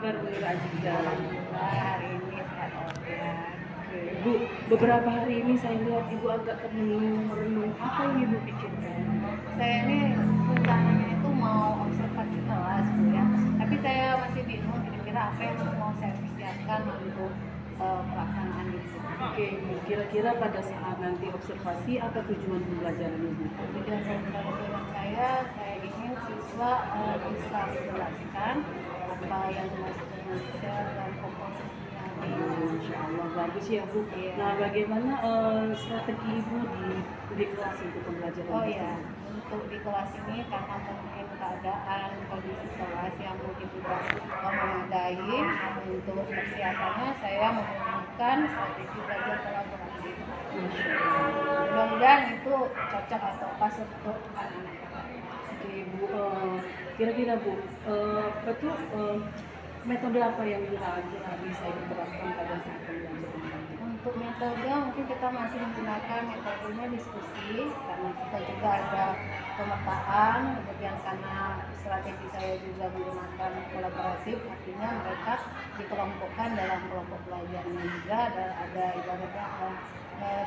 kabar Bu Aziza? Hari ini sehat walafiat. Bu, beberapa hari ini saya lihat Ibu agak merenung. Apa yang Ibu pikirkan? Saya ini rencananya itu mau observasi kelas Bu ya, tapi saya masih bingung kira-kira apa yang mau saya persiapkan untuk pelaksanaan itu. Oke, Bu, kira-kira pada saat nanti observasi apa tujuan pembelajaran Ibu? Tujuan pembelajaran saya ingin siswa bisa menjelaskan apa yang dimaksud dengan sel dan komposisinya. Insya Allah bagus ya Bu. Iya. Nah, bagaimana strategi Ibu di kelas untuk pembelajaran? Oh ya, untuk di kelas ini karena mungkin keadaan kondisi kelas yang mungkin tidak memadai, untuk persiapannya saya menggunakan strategi belajar kolaboratif. Mudah-mudahan itu cocok atau pas untuk anak-anak. Oke Bu, kira-kira Bu, apa tuh metode apa yang kira-kira bisa diterapkan pada saat pembelajaran? Untuk metode mungkin kita masih menggunakan metodenya diskusi karena kita juga ada pemetaan, kemudian karena strategi saya juga menggunakan kolaboratif, artinya mereka dikelompokkan dalam kelompok belajarnya juga ada ibaratnya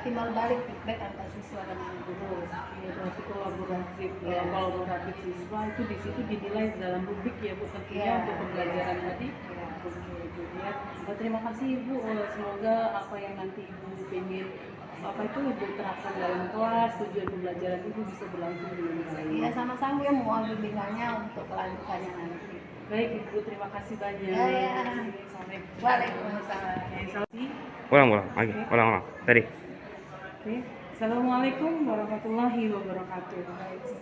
timbal balik feedback antar siswa dengan guru. Ya, berarti kolaboratif, kolaboratif siswa itu di situ dinilai dalam rubrik ya Bu, tentunya untuk pembelajaran tadi. Oke Bu ya. Terima kasih Ibu. Semoga apa yang nanti Ibu pengen apa itu Ibu terapkan dalam kelas, tujuan pembelajaran Ibu bisa berlangsung dengan baik. Iya, sama-sama ya, mohon bimbingannya untuk kelanjutannya nanti. Baik Ibu, terima kasih banyak. Ya. Sampai Waalaikumsalam. Ulang tadi. Oke. Assalamualaikum warahmatullahi wabarakatuh.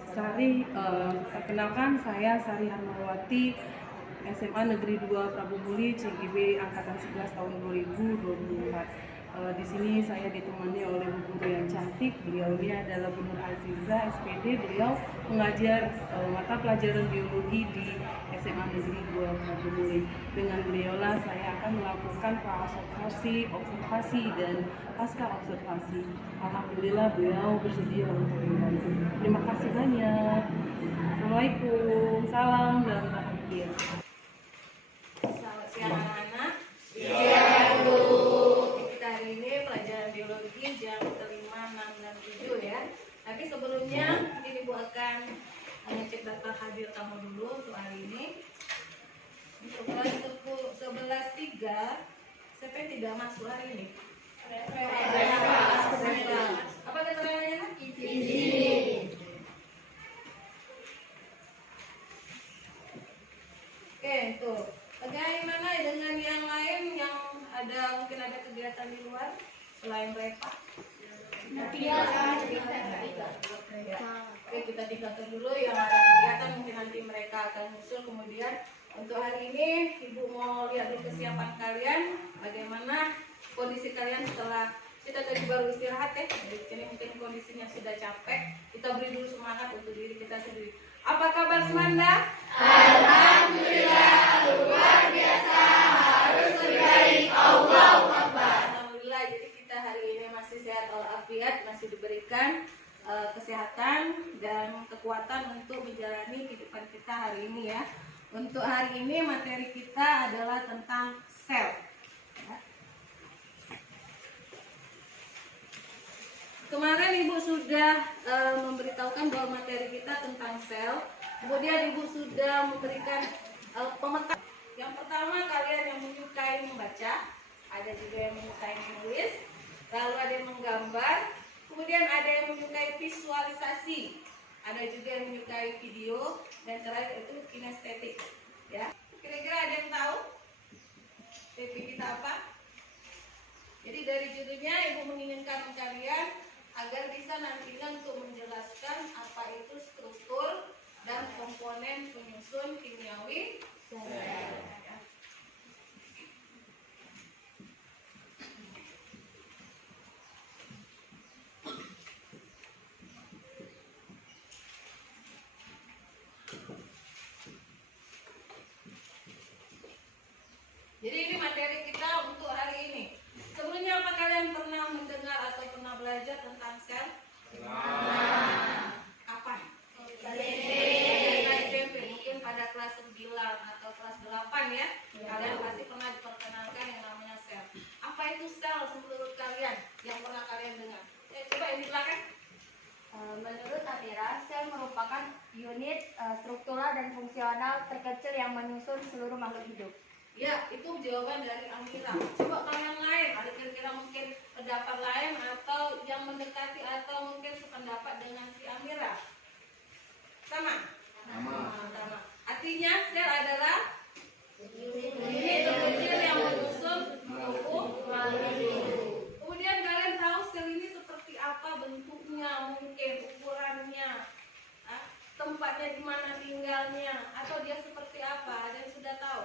Sari, perkenalkan saya Sari Harmawati, SMA Negeri 2 Prabu Muli, CGB Angkatan 11 tahun 2024. Di sini saya ditemani oleh Bu Guru yang cantik. Beliau ini adalah Bu Nur Aziza, SPD. Beliau mengajar mata pelajaran biologi di SMA Negeri 2 Prabu Muli. Dengan beliaulah saya akan melakukan observasi dan pasca observasi. Alhamdulillah beliau bersedia untuk membantu. Terima kasih banyak. Assalamualaikum, salam dan bahagia. Selamat siang anak-anak. Kita hari ini pelajaran biologi jam kelima, 6, dan 7 ya. Tapi sebelumnya mungkin Ibu akan ngecek daftar hadir kamu dulu untuk hari ini. Untuk kelas 11.3 siapa yang tidak masuk hari ini? Apa keterangannya? Izin. Oke, tuh. Bagaimana dengan yang lain yang mungkin ada kegiatan di luar selain Reva? Oke, kita tinggalkan dulu yang ada kegiatan, mungkin nanti mereka akan muncul. Kemudian untuk hari ini Ibu mau lihat dulu kesiapan kalian, bagaimana kondisi kalian setelah kita tadi baru istirahat ya. Jadi ini mungkin kondisinya sudah capek. Kita beri dulu semangat untuk diri kita sendiri. Apa kabar Semanda? Alhamdulillah, luar biasa, harus lebih baik. Allahu Akbar. Alhamdulillah, jadi kita hari ini masih sehat walafiat, masih diberikan kesehatan dan kekuatan untuk menjalani kehidupan kita hari ini ya. Untuk hari ini materi kita adalah tentang sel. Kemarin Ibu sudah memberitahukan bahwa materi kita tentang sel. Kemudian Ibu sudah memberikan pemetaan. Yang pertama, kalian yang menyukai membaca, ada juga yang menyukai menulis, lalu ada yang menggambar, kemudian ada yang menyukai visualisasi, ada juga yang menyukai video, dan terakhir itu kinestetik. Ya, kira-kira ada yang tahu topik kita apa? Jadi dari judulnya Ibu menginginkan kalian agar bisa nantinya untuk menjelaskan apa itu struktur dan komponen penyusun kimiawi sel. Jadi ini materi kita untuk hari ini. Sebelumnya apa kalian pernah mendengar atau pernah belajar tentang sel? Kapan? SMP, mungkin pada kelas 9 atau kelas 8 ya. kalian pasti pernah diperkenalkan yang namanya sel. Apa itu sel menurut kalian yang pernah kalian dengar? Coba ini silakan. Menurut Amira, sel merupakan unit struktural dan fungsional terkecil yang menyusun seluruh makhluk hidup. Ya, itu jawaban dari Amira. Coba kalian lain, ada kira-kira mungkin pendapat lain atau yang mendekati atau mungkin sependapat dengan si Amira? Sama? Sama. Artinya sel adalah unit terkecil yang menyusun tubuh makhluk hidup. Kemudian kalian tahu sel ini seperti apa bentuknya, mungkin ukurannya, tempatnya di mana tinggalnya, atau dia seperti apa? Ada yang sudah tahu?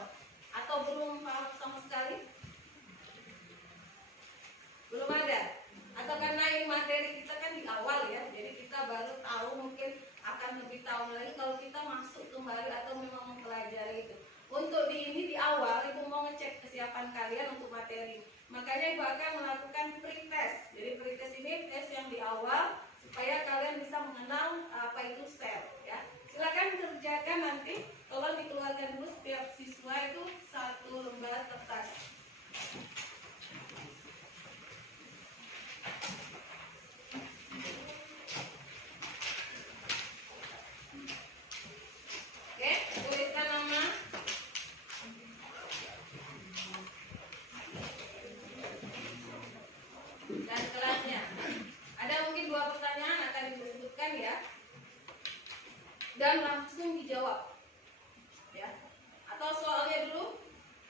Atau belum paham sama sekali? Belum ada? Atau karena ini materi kita kan di awal ya, jadi kita baru tahu, mungkin akan lebih tahu lagi kalau kita masuk kembali atau memang mempelajari itu. Untuk di awal Ibu mau ngecek kesiapan kalian untuk materi. Makanya Ibu akan melakukan pretest. Jadi pretest ini tes yang di awal supaya kalian bisa mengenal apa itu sel ya. Silakan kerjakan nanti. Tolong dikeluarkan dulu setiap siswa itu satu lembar kertas. Oke, tuliskan nama. Dan kelasnya. Ada mungkin 2 pertanyaan akan disebutkan ya. Dan langsung dijawab. Ya. Atau soalnya dulu?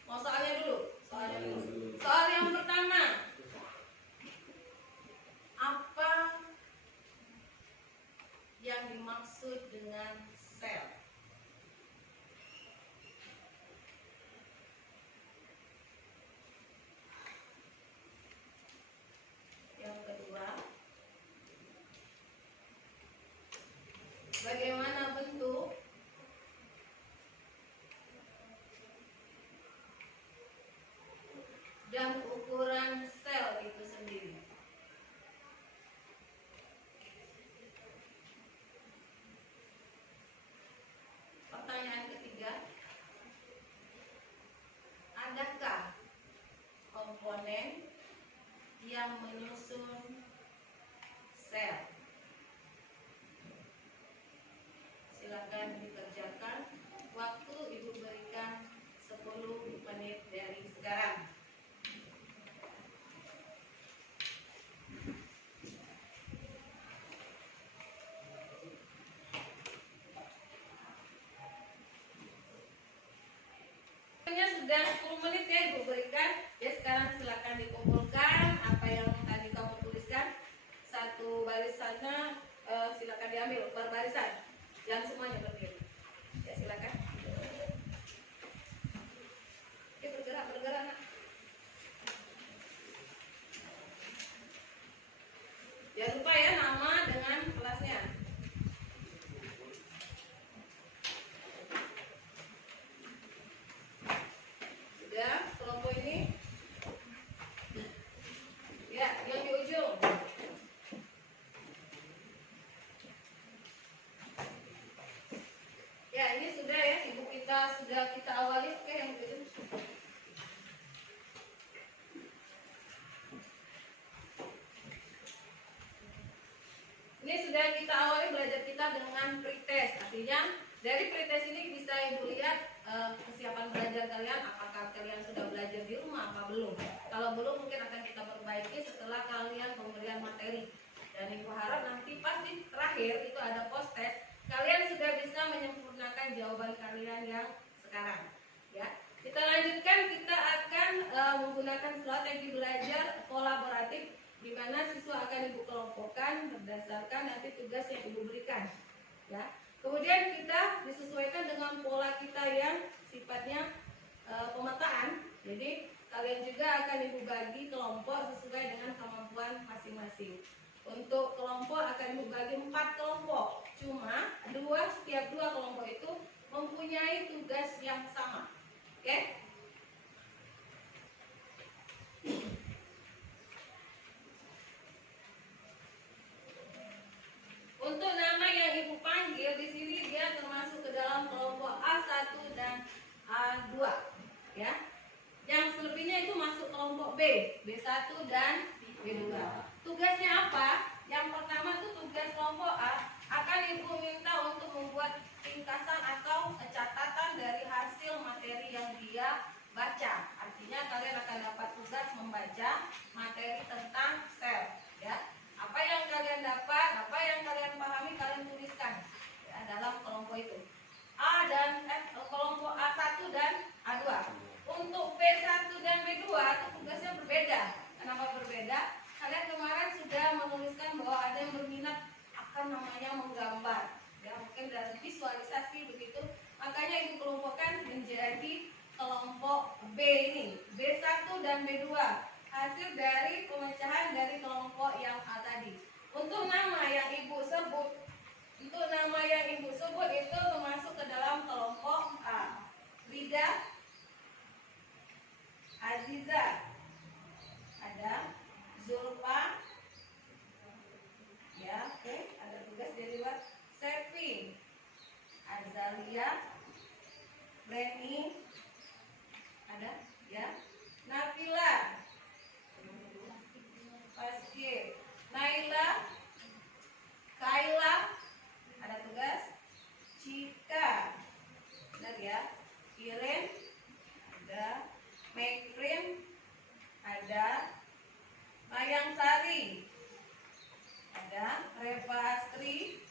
Mau soalnya dulu? Soalnya dulu. Soal yang pertama. Apa yang dimaksud dengan sel? Yang kedua, bagaimana bentuk dan ukuran sel itu sendiri? Pertanyaan ketiga, adakah komponen yang menyusun sel? Silakan dikerjakan. Waktu Ibu berikan 10 menit dari sekarang. Sudah 10 menit ya Ibu berikan. Ya sekarang silakan dikumpulkan apa yang tadi kamu tuliskan. Satu barisannya silakan diambil per barisan. Yang semuanya berdiri. Ya silakan. Oke, bergerak nak. Jangan lupa ya nama dengan kelasnya. Sudah, kelompok ini. Ya, yang di ujung. Ya, ini sudah ya, Ibu sudah kita awali. Oke, yang di ujung. Ini sudah kita awali belajar kita dengan pretest. Artinya dari pretest ini bisa Ibu lihat kesiapan belajar kalian, apakah kalian sudah belajar di rumah apa belum. Kalau belum mungkin akan kita perbaiki setelah kalian pemberian materi. Dan Ibu harap nanti pas di terakhir itu ada post test, kalian sudah bisa menyempurnakan jawaban kalian yang sekarang. Ya, kita lanjutkan. Kita akan menggunakan strategi belajar kolaboratif, di mana siswa akan Ibu kelompokkan berdasarkan nanti tugas yang Ibu berikan. Ya. Kemudian kita disesuaikan dengan pola kita yang sifatnya pemetaan. Jadi kalian juga akan Ibu bagi kelompok sesuai dengan kemampuan masing-masing. Untuk kelompok akan Ibu bagi 4 kelompok. Cuma setiap dua kelompok itu mempunyai tugas yang sama. Oke? Untuk nama yang Ibu panggil di sini dia termasuk ke dalam kelompok A1 dan A2, ya. B1 dan B2. Tugasnya apa? Yang pertama tuh tugas kelompok A akan Ibu minta untuk membuat ringkasan atau catatan dari hasil materi yang dia baca. Artinya kalian akan dapat tugas membaca materi tentang sel, ya. Apa yang kalian dapat, apa yang kalian pahami, kalian tuliskan ya, dalam kelompok itu. Kelompok A1 dan A2. Untuk B1 dan B2 itu tugasnya berbeda. Kenapa berbeda? Kalian kemarin sudah menuliskan bahwa ada yang berminat akan namanya menggambar. Ya, mungkin dari visualisasi begitu. Makanya Ibu kelompokkan menjadi kelompok B ini, B1 dan B2. Hasil dari pemecahan dari kelompok yang A tadi. Untuk nama yang Ibu sebut itu termasuk ke dalam kelompok A. Rida, Aziza, ada Zulfa, ya, oke, ada tugas dari luar. Sepi, Azalia, Reni, ada, ya, Nabila, Pasir, Naila, Kaila, ada tugas. Cika, benar ya. Iren, ada. Mekrim, ada. Mayang Sari, ada. Reva Astri,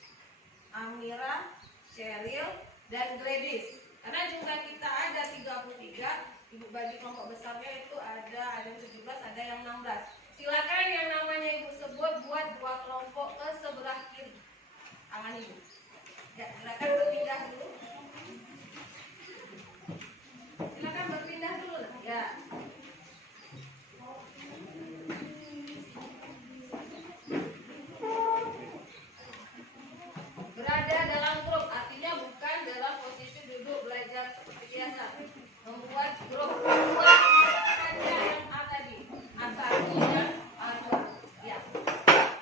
Amira, Sheryl, dan Gladys. Karena jumlah kita ada 33, Ibu bagi kelompok besarnya itu ada yang 17, ada yang 16. Silakan yang namanya Ibu sebut buat 2 kelompok ke sebelah kiri tangan Ibu. Ya, silakan berpindah dulu. Silakan berpindah dulu lah. Ya. Berada dalam grup artinya bukan dalam posisi duduk belajar seperti biasa. Membuat grup saja yang A tadi. A1 dan A2. Ya.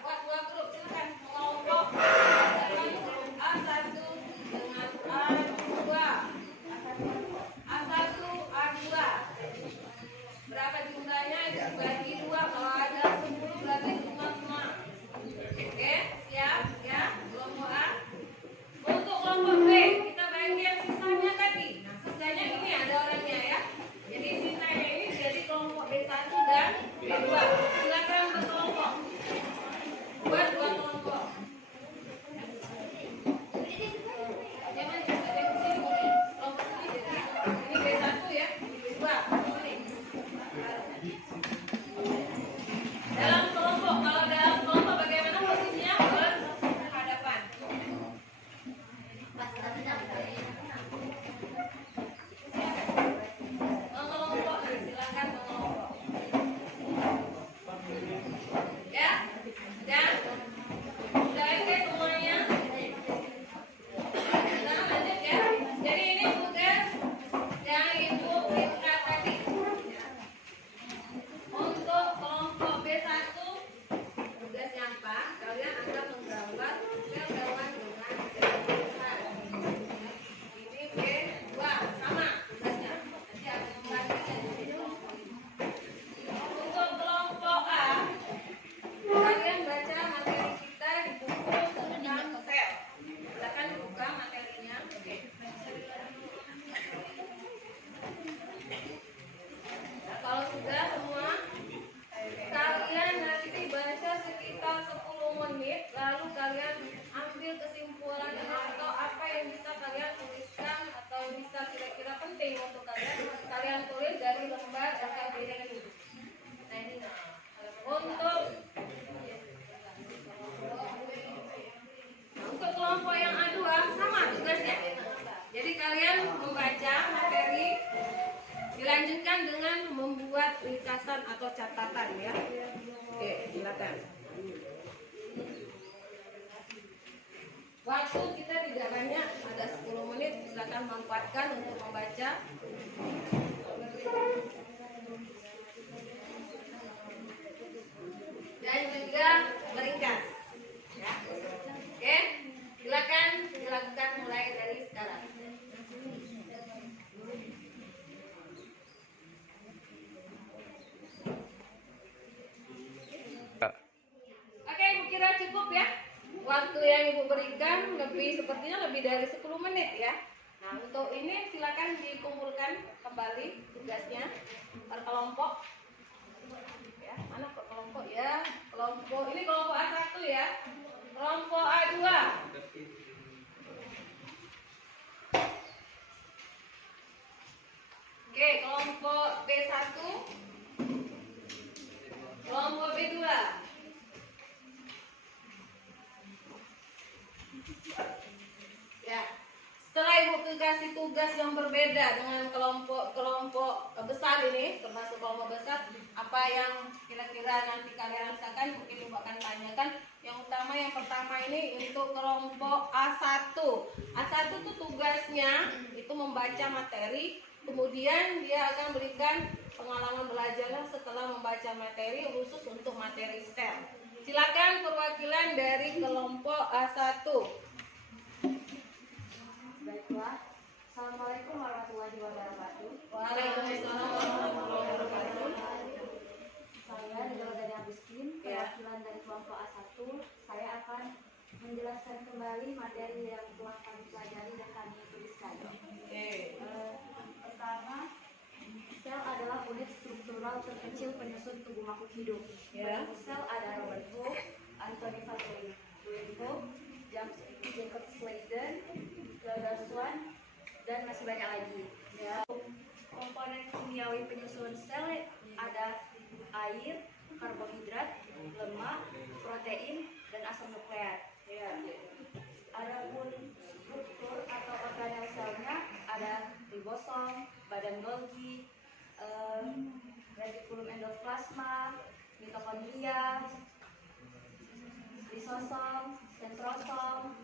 Buat 2 grup silakan kelompok dalam grup A1 dengan A2. A1 A2. Berapa jumlahnya? Itu bagi 2. Kalau ada 10 berarti 5. Oke, siap ya. Kelompok A. Untuk kelompok B, kita bagi yang sisanya tadi. Nah, sisanya ini ada orangnya ya. Jadi sisanya ini jadi kelompok B1 dan B2. Silakan berkelompok. Buat 2 kelompok. Jangan ada yang sini boleh. Kelompok ini jadi ini B1 ya, ini B2. Dalam kelompok, kalau dalam kelompok bagaimana posisinya? Berhadapan. Mengelompok, silakan mengelompok. Ya, dan udah oke semuanya. Nah, lanjut ya. Jadi ini tugas yang Ibu minta tadi. Untuk kelompok B1, tugasnya apa? Kalian akan menggambar sel-selan dengan garis. Ini B2 sama tugasnya. Nanti ada pembagian di sini. Untuk kelompok A, kalian baca materi kita di buku tentang sel. Silakan dibuka materinya. Oke. Nah, kalau sudah semua, kalian nanti baca sekitar 10 menit, lalu kalian ambil kesimpulan atau apa yang bisa kalian tuliskan atau bisa kira-kira penting untuk kalian tulis dari lembar LKPD ini. Nah, ini untuk kelompok yang A2 sama tugasnya. Jadi kalian membaca materi, dilanjutkan dengan membuat ringkasan atau catatan ya. Oke, silakan. Waktu kita tidak banyak, ada 10 menit, silakan manfaatkan untuk membaca. Dan juga meringkas. Ya. Oke, silakan dilakukan mulai dari sekarang. yang Ibu berikan sepertinya lebih dari 10 menit ya. Nah, untuk ini silakan dikumpulkan kembali tugasnya per kelompok. Ya, mana per kelompok ya? Kelompok ini kelompok A1 ya. Kelompok A2. Oke, kelompok B1. Kelompok B2. Ya. Setelah Ibu kasih tugas yang berbeda dengan kelompok besar ini, termasuk kelompok besar, apa yang kira-kira nanti kalian rasakan, mungkin Ibu akan tanyakan. Yang utama, yang pertama ini untuk kelompok A1. A1 itu tugasnya itu membaca materi, kemudian dia akan berikan pengalaman belajarnya setelah membaca materi khusus untuk materi sel. Silakan perwakilan dari kelompok A1. Baiklah. Assalamualaikum warahmatullahi wabarakatuh. Waalaikumsalam warahmatullahi wabarakatuh. Saya Nurul Dani Agustin, perwakilan dari kelompok A1. Saya akan menjelaskan kembali materi yang telah kami pelajari dan kami tuliskan. Pertama, sel adalah unit struktural terkecil penyusun tubuh makhluk hidup. Ya. Sel ada Robert Hooke, Anthony van Leeuwenhoek, Jacob Sladen, Claude Swan, dan masih banyak lagi. Ya. Komponen kimiawi penyusun sel ada air, karbohidrat, lemak, protein, dan asam nukleat. Ya. Adapun struktur atau organel selnya ada ribosom, badan Golgi, retikulum endoplasma, mitokondria, lisosom, sentrosom,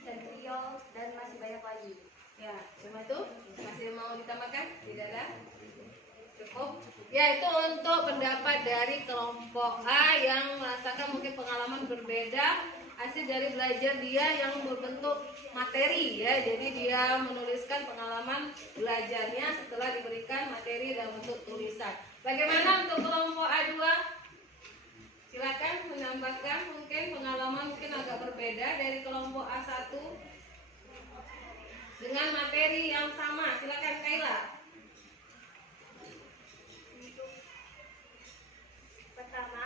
sentriol, dan masih banyak lagi. Ya, cuma itu masih mau ditambahkan? Tidak ada? Cukup? Ya, itu untuk pendapat dari kelompok A yang merasakan mungkin pengalaman berbeda hasil dari belajar dia yang berbentuk materi ya. Jadi dia menuliskan pengalaman belajarnya setelah diberikan materi dalam bentuk tulisan. Bagaimana untuk kelompok A2? Silakan menambahkan mungkin pengalaman mungkin agak berbeda dari kelompok A1 dengan materi yang sama. Silakan Kayla. Pertama,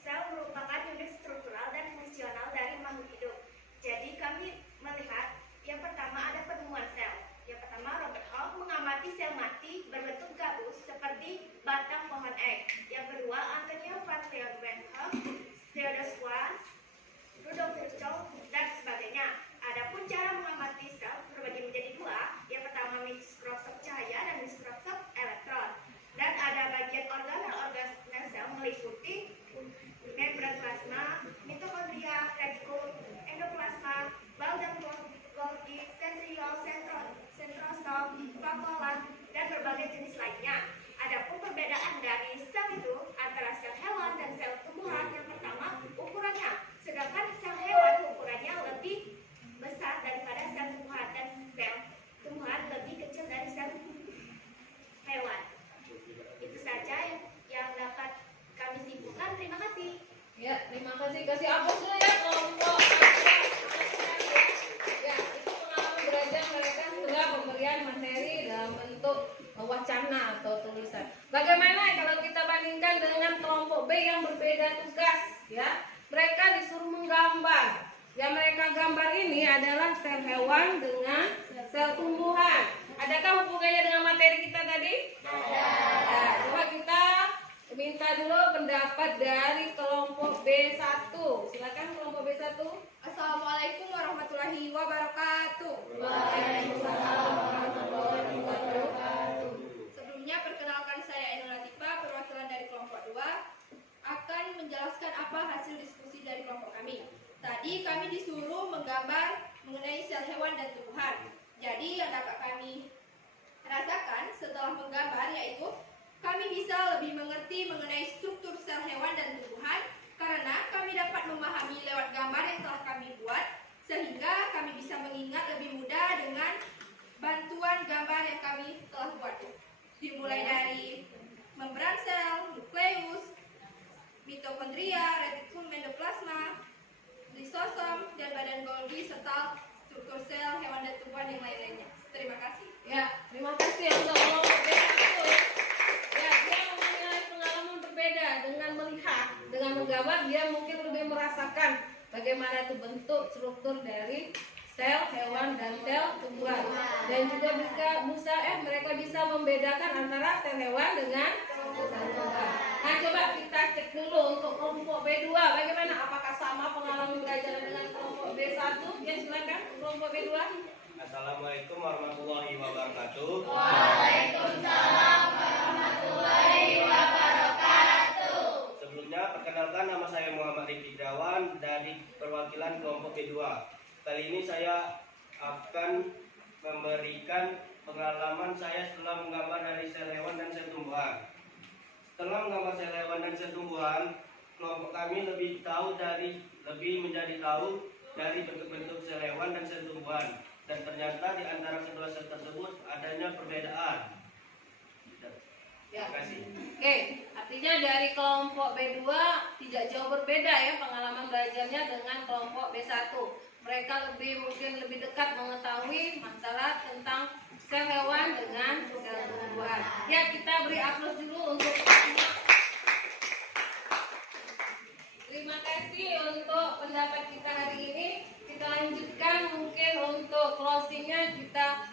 sel merupakan unit struktural dan fungsional dari makhluk hidup. Jadi kami melihat yang pertama ada penemuan sel. Yang pertama, Robert Hooke mengamati sel mati berbentuk gabus seperti batang pohon ek. Yang kedua, Anthony van Leeuwenhoek, Theodor Schwann, Rudolf Virchow, dan sebagainya. Adapun cara mengamati sel terbagi menjadi dua. Yang pertama mikroskop cahaya dan mikroskop elektron. Dan ada bagian organel sel meliputi membran plasma, mitokondria, retikulum endoplasma, bal dan Golgi, sentriol, sentrosom, vakuolat, dan berbagai jenis lainnya. Adapun perbedaan dari sel itu antara sel hewan dan sel tumbuhan, yang pertama ukurannya, sedangkan sel hewan ukurannya lebih besar daripada sel tumbuhan dan sel tumbuhan lebih kecil dari sel hewan. Itu saja yang dapat kami simpulkan. Terima kasih. Ya, terima kasih. Kasih aplaus dulu ya kelompok. Ya, itu pengalaman belajar mereka setelah pemberian materi dalam bentuk wacana atau tulisan. Bagaimana kalau kita bandingkan dengan kelompok B yang berbeda tugas? Ya, mereka disuruh menggambar. Yang mereka gambar ini adalah sel hewan dengan sel tumbuhan. Adakah hubungannya dengan materi kita tadi? Ada. Nah, coba kita minta dulu pendapat dari kelompok B1. Silakan kelompok B1. Assalamualaikum warahmatullahi wabarakatuh. Waalaikumsalam warahmatullahi wabarakatuh. Sebelumnya perkenalkan saya Ainul Latifah, perwakilan dari kelompok 2, akan menjelaskan apa hasil diskusi dari kelompok kami. Tadi kami disuruh menggambar mengenai sel hewan dan tumbuhan. Jadi yang dapat kami rasakan setelah menggambar yaitu kami bisa lebih mengerti mengenai struktur sel hewan dan tumbuhan karena kami dapat memahami lewat gambar yang telah kami buat sehingga kami bisa mengingat lebih mudah dengan bantuan gambar yang kami telah buat. Dimulai dari membran sel, nukleus, mitokondria, retikulum endoplasma, lisosom, dan badan Golgi serta struktur sel hewan dan tumbuhan yang lain-lainnya. Terima kasih. Ya, terima kasih yang sudah kelompok B1. Ya, dia mempunyai pengalaman berbeda dengan melihat, dengan menggambar dia mungkin lebih merasakan bagaimana itu bentuk struktur dari sel hewan dan sel tumbuhan. Dan juga mereka bisa membedakan antara sel hewan dengan sel tumbuhan. Nah, coba kita cek dulu untuk kelompok B2 bagaimana, apakah sama pengalaman belajar dengan kelompok B1? Ya, silakan kelompok B2. Assalamualaikum warahmatullahi wabarakatuh. Waalaikumsalam warahmatullahi wabarakatuh. Sebelumnya perkenalkan, nama saya Muhammad Rifki Dawan dari perwakilan kelompok B2. Kali ini saya akan memberikan pengalaman saya setelah menggambar dari sel hewan dan sel tumbuhan. Setelah menggambar sel hewan dan sel tumbuhan, kelompok kami lebih menjadi tahu dari bentuk-bentuk sel hewan dan sel tumbuhan. Dan ternyata di antara kedua sel tersebut adanya perbedaan. Ya. Terima kasih. Oke, artinya dari kelompok B2 tidak jauh berbeda ya pengalaman belajarnya dengan kelompok B1. Mereka mungkin lebih dekat mengetahui masalah tentang sel hewan dengan sel tumbuhan. Ya, kita beri aplaus dulu untuk terima kasih untuk pendapat kita hari ini. Kita lanjutkan mungkin untuk closingnya kita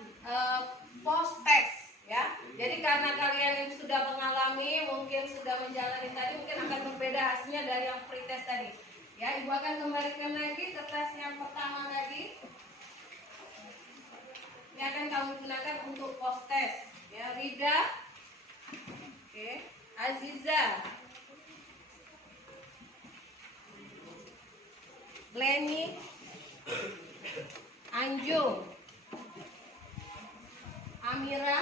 post test ya. Jadi karena kalian yang sudah mengalami, mungkin sudah menjalani tadi, mungkin akan berbeda hasilnya dari yang pre test tadi. Ya, Ibu akan kembalikan lagi kertas yang pertama lagi. Ini akan kamu gunakan untuk post test. Ya, Rida, oke, Aziza, Glenny, Anjung, Amira,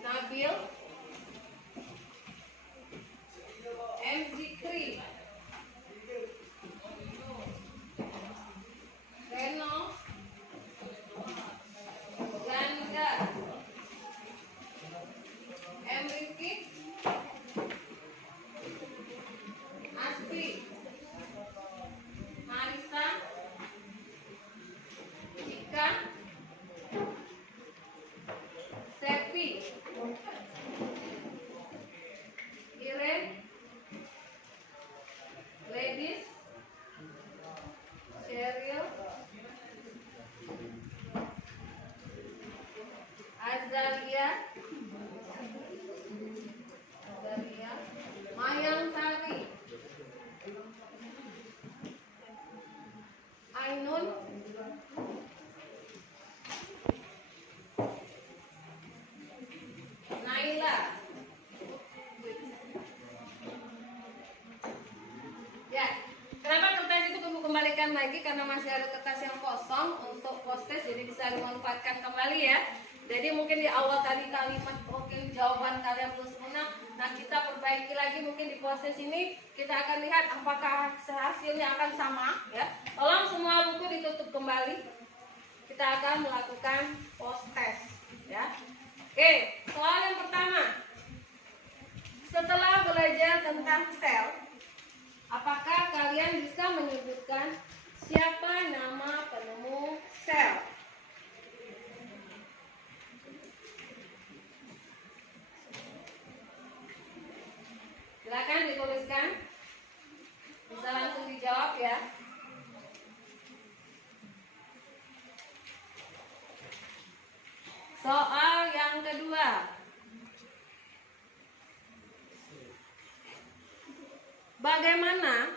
Nabil, M. Zikri, Reno, Ganda, M. Rifki, Aspi, Marisa, Ika, Sepi, Iren, Gladys, Cheryl, Azalia, Mayang Sari, Ainun, Naila. Ya, kenapa kertas itu kamu kembalikan lagi? Karena masih ada kertas yang kosong untuk post test, jadi bisa dimanfaatkan kembali ya. Jadi mungkin di awal tadi kalimat mungkin jawaban kalian belum sempurna. Nah, kita perbaiki lagi mungkin di proses ini. Kita akan lihat apakah hasilnya akan sama ya. Tolong semua buku ditutup kembali. Kita akan melakukan post test ya. Oke, soal yang pertama. Setelah belajar tentang sel, apakah kalian bisa menyebutkan siapa nama penemu sel? Silakan dituliskan. Bisa langsung dijawab ya. Soal yang kedua. Bagaimana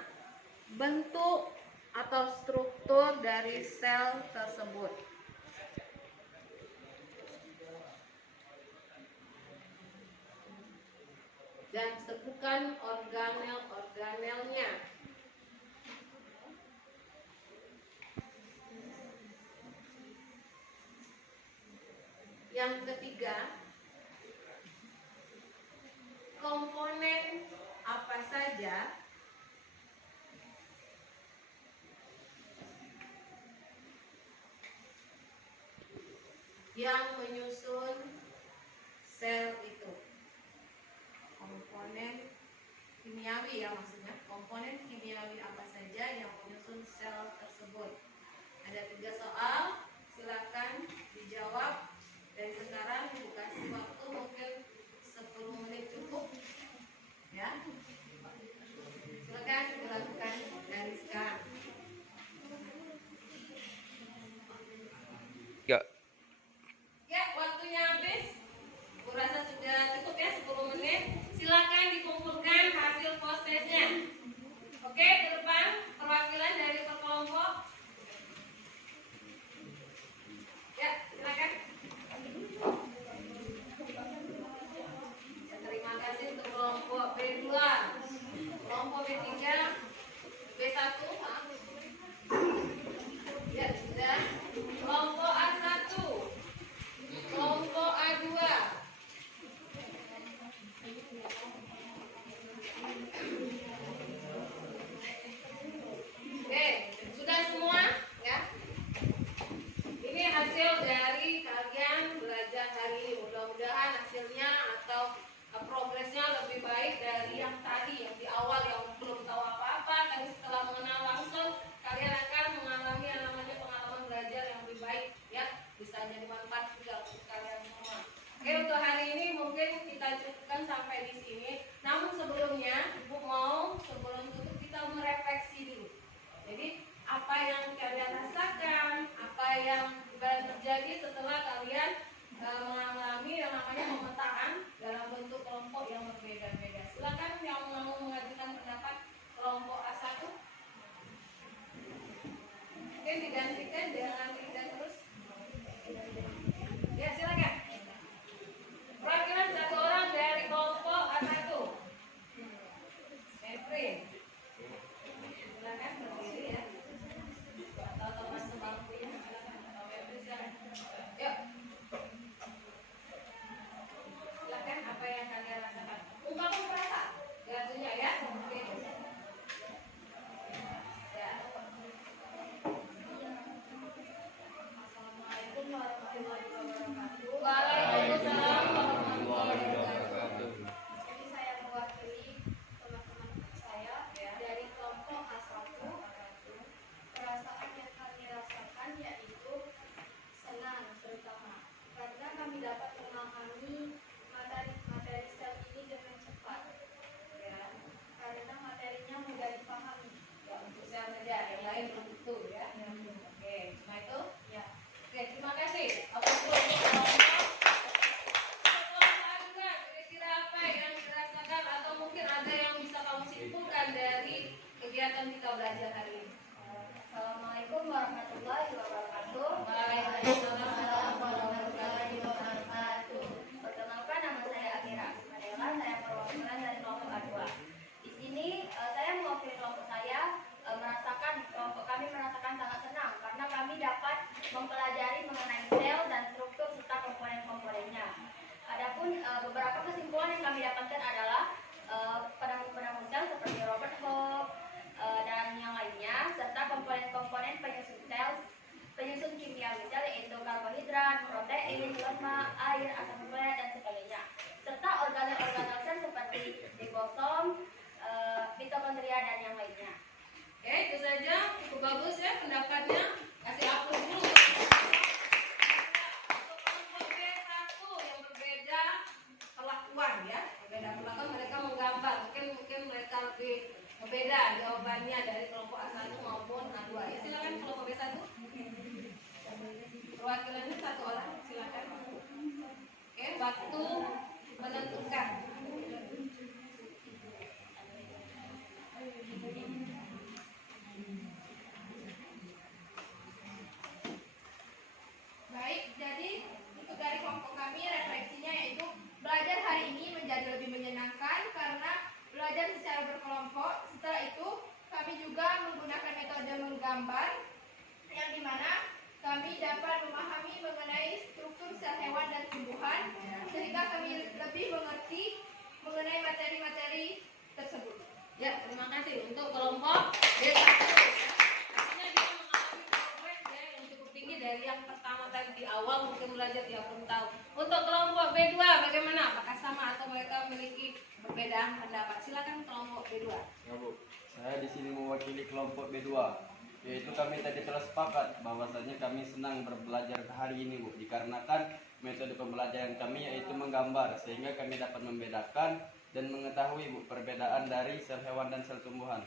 bentuk atau struktur dari sel tersebut? Dan sebutkan organel-organelnya. Yang ketiga, komponen apa saja yang menyusun sel itu. komponen kimiawi apa saja yang menyusun sel tersebut. Ada 3 soal, silakan dijawab. Dan sekarang dikasih waktu mungkin 10 menit cukup, ya. Silakan dilakukan dari sekarang. Ya. Ya, waktunya habis. Kurasa sudah cukup ya 10 menit. Silakan dikumpulkan hasil postesnya. Oke, ke depan perwakilan dari per kelompok. Ya, silakan. Ya, terima kasih untuk kelompok B2, kelompok B3, B1, ya sudah. Kelompok A1, kelompok A2. Oke, sudah semua ya. Ini hasil dari kalian belajar hari ini. Mudah-mudahan hasilnya atau progresnya lebih baik dari yang tadi, yang di awal yang belum tahu apa-apa. Tapi setelah mengenal langsung, kalian akan mengalami yang namanya pengalaman belajar yang lebih baik ya. Bisa jadi manfaat juga untuk kalian semua. Oke, untuk hari ini mungkin kita cukupkan sampai di sini. Namun sebelumnya, Ibu mau sebelum tutup kita merefleksi dulu. Jadi apa yang kalian rasakan, apa yang terjadi setelah kalian mengalami yang namanya pemetaan dalam bentuk kelompok yang berbeda-beda. Silakan yang mau mengajukan pendapat kelompok A1. Mungkin digantikan, jangan tidak terus. Ya, silakan. Perwakilan 1 orang dari kelompok A1. Efrin. Silakan berdiri ya. Atau teman sebangkunya. Silakan. Efrin, silakan. Yuk. Silakan apa yang kalian rasakan. Ungkapkan perasaan. Gatunya ya. Oke. Ya. Assalamualaikum warahmatullahi wabarakatuh. Waalaikumsalam warahmatullahi wabarakatuh. Jadi saya mewakili teman-teman saya dari kelompok A1. Perasaan yang kami rasakan yaitu senang terutama karena kami dapat memahami materi sel ini dengan cepat, ya, karena materinya mudah dipahami. Ya, untuk saya saja, yang lain belum tentu ya. Oke, cuma itu? Ya. Oke, terima kasih. Aplaus dulu untuk kelompok. Kelompok A2, kira-kira apa yang dirasakan atau mungkin ada yang bisa kamu simpulkan dari kegiatan kita belajar hari ini? Assalamualaikum warahmatullahi wabarakatuh. Waalaikumsalam warahmatullahi wabarakatuh. Perkenalkan, nama saya Akira Asmadela. Saya perwakilan dari kelompok A2. Di sini saya mewakili kelompok saya kelompok kami merasakan sangat senang karena kami dapat mempelajari mengenai sel dan struktur serta komponen-komponennya. Adapun beberapa kesimpulan yang kami dapatkan adalah penemu-penemu sel seperti Robert Hooke dan yang lainnya, serta komponen-komponen penyusun kimiawi sel yaitu karbohidrat, protein, lemak, air, asam nukleat dan sebagainya, serta organel-organel sel seperti ribosom, mitokondria dan yang lainnya. Oke, itu saja. Cukup bagus ya pendapatnya. Kasih aplaus dulu. Untuk kelompok B1 yang berbeda perlakuan ya. Berbeda perlakuan, mereka menggambar. Mungkin mereka lebih berbeda jawabannya dari kelompok A1 maupun A2. Ya, silakan kelompok B1. Perwakilannya 1 orang, silakan. Oke, waktu menentukan. Baik, jadi untuk dari kelompok kami refleksinya yaitu belajar hari ini menjadi lebih menyenangkan karena belajar secara berkelompok. Setelah itu kami juga menggunakan metode menggambar yang dimana kami dapat memahami mengenai struktur sel hewan dan tumbuhan sehingga kami lebih mengerti mengenai materi-materi tersebut. Ya, terima kasih untuk kelompok B1. Artinya dia mengalami progres ya yang cukup tinggi dari yang pertama tadi di awal mungkin belajar dia belum tahu. Untuk kelompok B2 bagaimana? Apakah sama atau mereka memiliki perbedaan pendapat? Silakan kelompok B2. Ya, Bu. Saya di sini mewakili kelompok B2, yaitu kami tadi telah sepakat bahwasanya kami senang berbelajar hari ini, Bu, dikarenakan metode pembelajaran kami yaitu menggambar, sehingga kami dapat membedakan dan mengetahui, Bu, perbedaan dari sel hewan dan sel tumbuhan.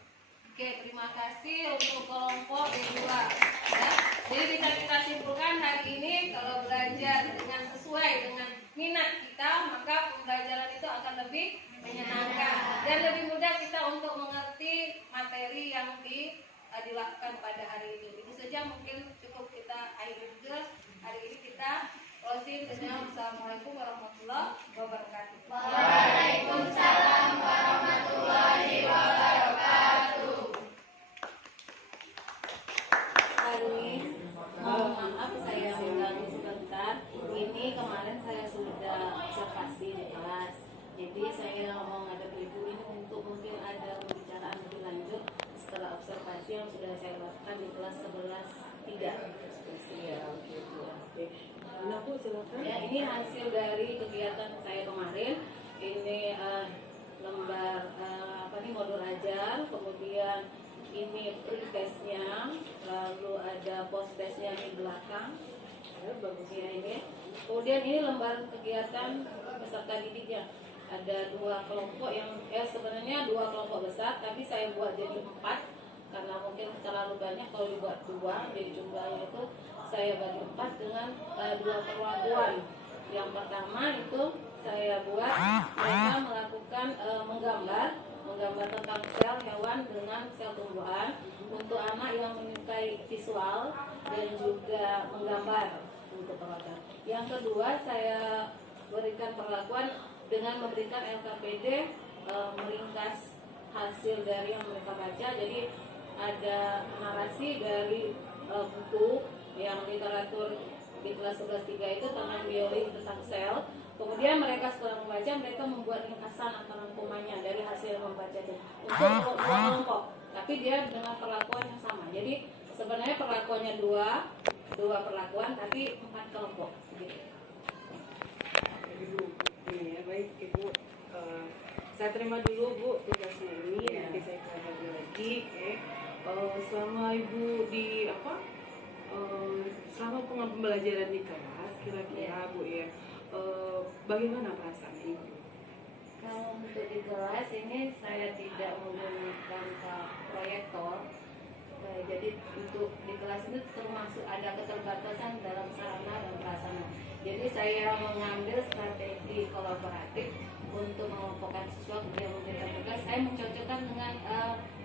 Oke, terima kasih untuk kelompok B2. Ya. Jadi bisa kita simpulkan hari ini kalau belajar dengan sesuai dengan minat kita, maka pembelajaran itu akan lebih menyenangkan dan lebih mudah kita untuk mengerti materi yang dilakukan pada hari ini. Itu saja mungkin cukup kita akhiri juga. Hari ini kita closing dengan Assalamualaikum warahmatullahi wabarakatuh. Waalaikumsalam warahmatullahi wabarakatuh. Mohon maaf saya mengganggu sebentar. Ini kemarin saya sudah observasi di kelas. Jadi saya mau ngadep ibu ini untuk mungkin ada pembicaraan lebih lanjut setelah observasi yang sudah saya lakukan di kelas 11-3. Ya, gitu. Bu, silakan. Ya, ini hasil dari kegiatan saya kemarin. Ini lembar modul ajar, kemudian ini pre-testnya, lalu ada post-testnya di belakang. Bagus ya ini. Kemudian ini lembar kegiatan peserta didiknya. Ada 2 kelompok yang sebenarnya 2 kelompok besar, tapi saya buat jadi 4 karena mungkin terlalu banyak kalau dibuat 2. Jadi jumlahnya itu saya bagi 4 dengan 2 perlakuan. Yang pertama itu saya buat mereka melakukan menggambar tentang sel hewan dengan sel tumbuhan untuk anak yang menyukai visual dan juga menggambar untuk peralatan. Yang kedua saya berikan perlakuan dengan memberikan LKPD meringkas hasil dari yang mereka baca. Jadi ada narasi dari buku yang literatur di kelas 11-3 itu tentang biologi tentang sel. Kemudian mereka setelah membaca, mereka membuat ringkasan atau rangkumannya dari hasil membaca itu untuk kelompok. Tapi dia dengan perlakuan yang sama. Jadi sebenarnya perlakuannya dua perlakuan, tapi 4 kelompok. Gitu. Ibu, ini ya, baik Ibu. Saya terima dulu Bu tugasnya ini, nanti saya kabarin lagi. Selama Ibu di selama pembelajaran di kelas, kira-kira Bu ya, bagaimana perasaan Ibu? Kalau untuk di kelas ini saya tidak menggunakan proyektor. Jadi untuk di kelas itu termasuk ada keterbatasan dalam sarana dan prasarana. Jadi saya mengambil strategi kolaboratif untuk mengelompokkan siswa kemudian memberikan tugas. Saya mencocokkan dengan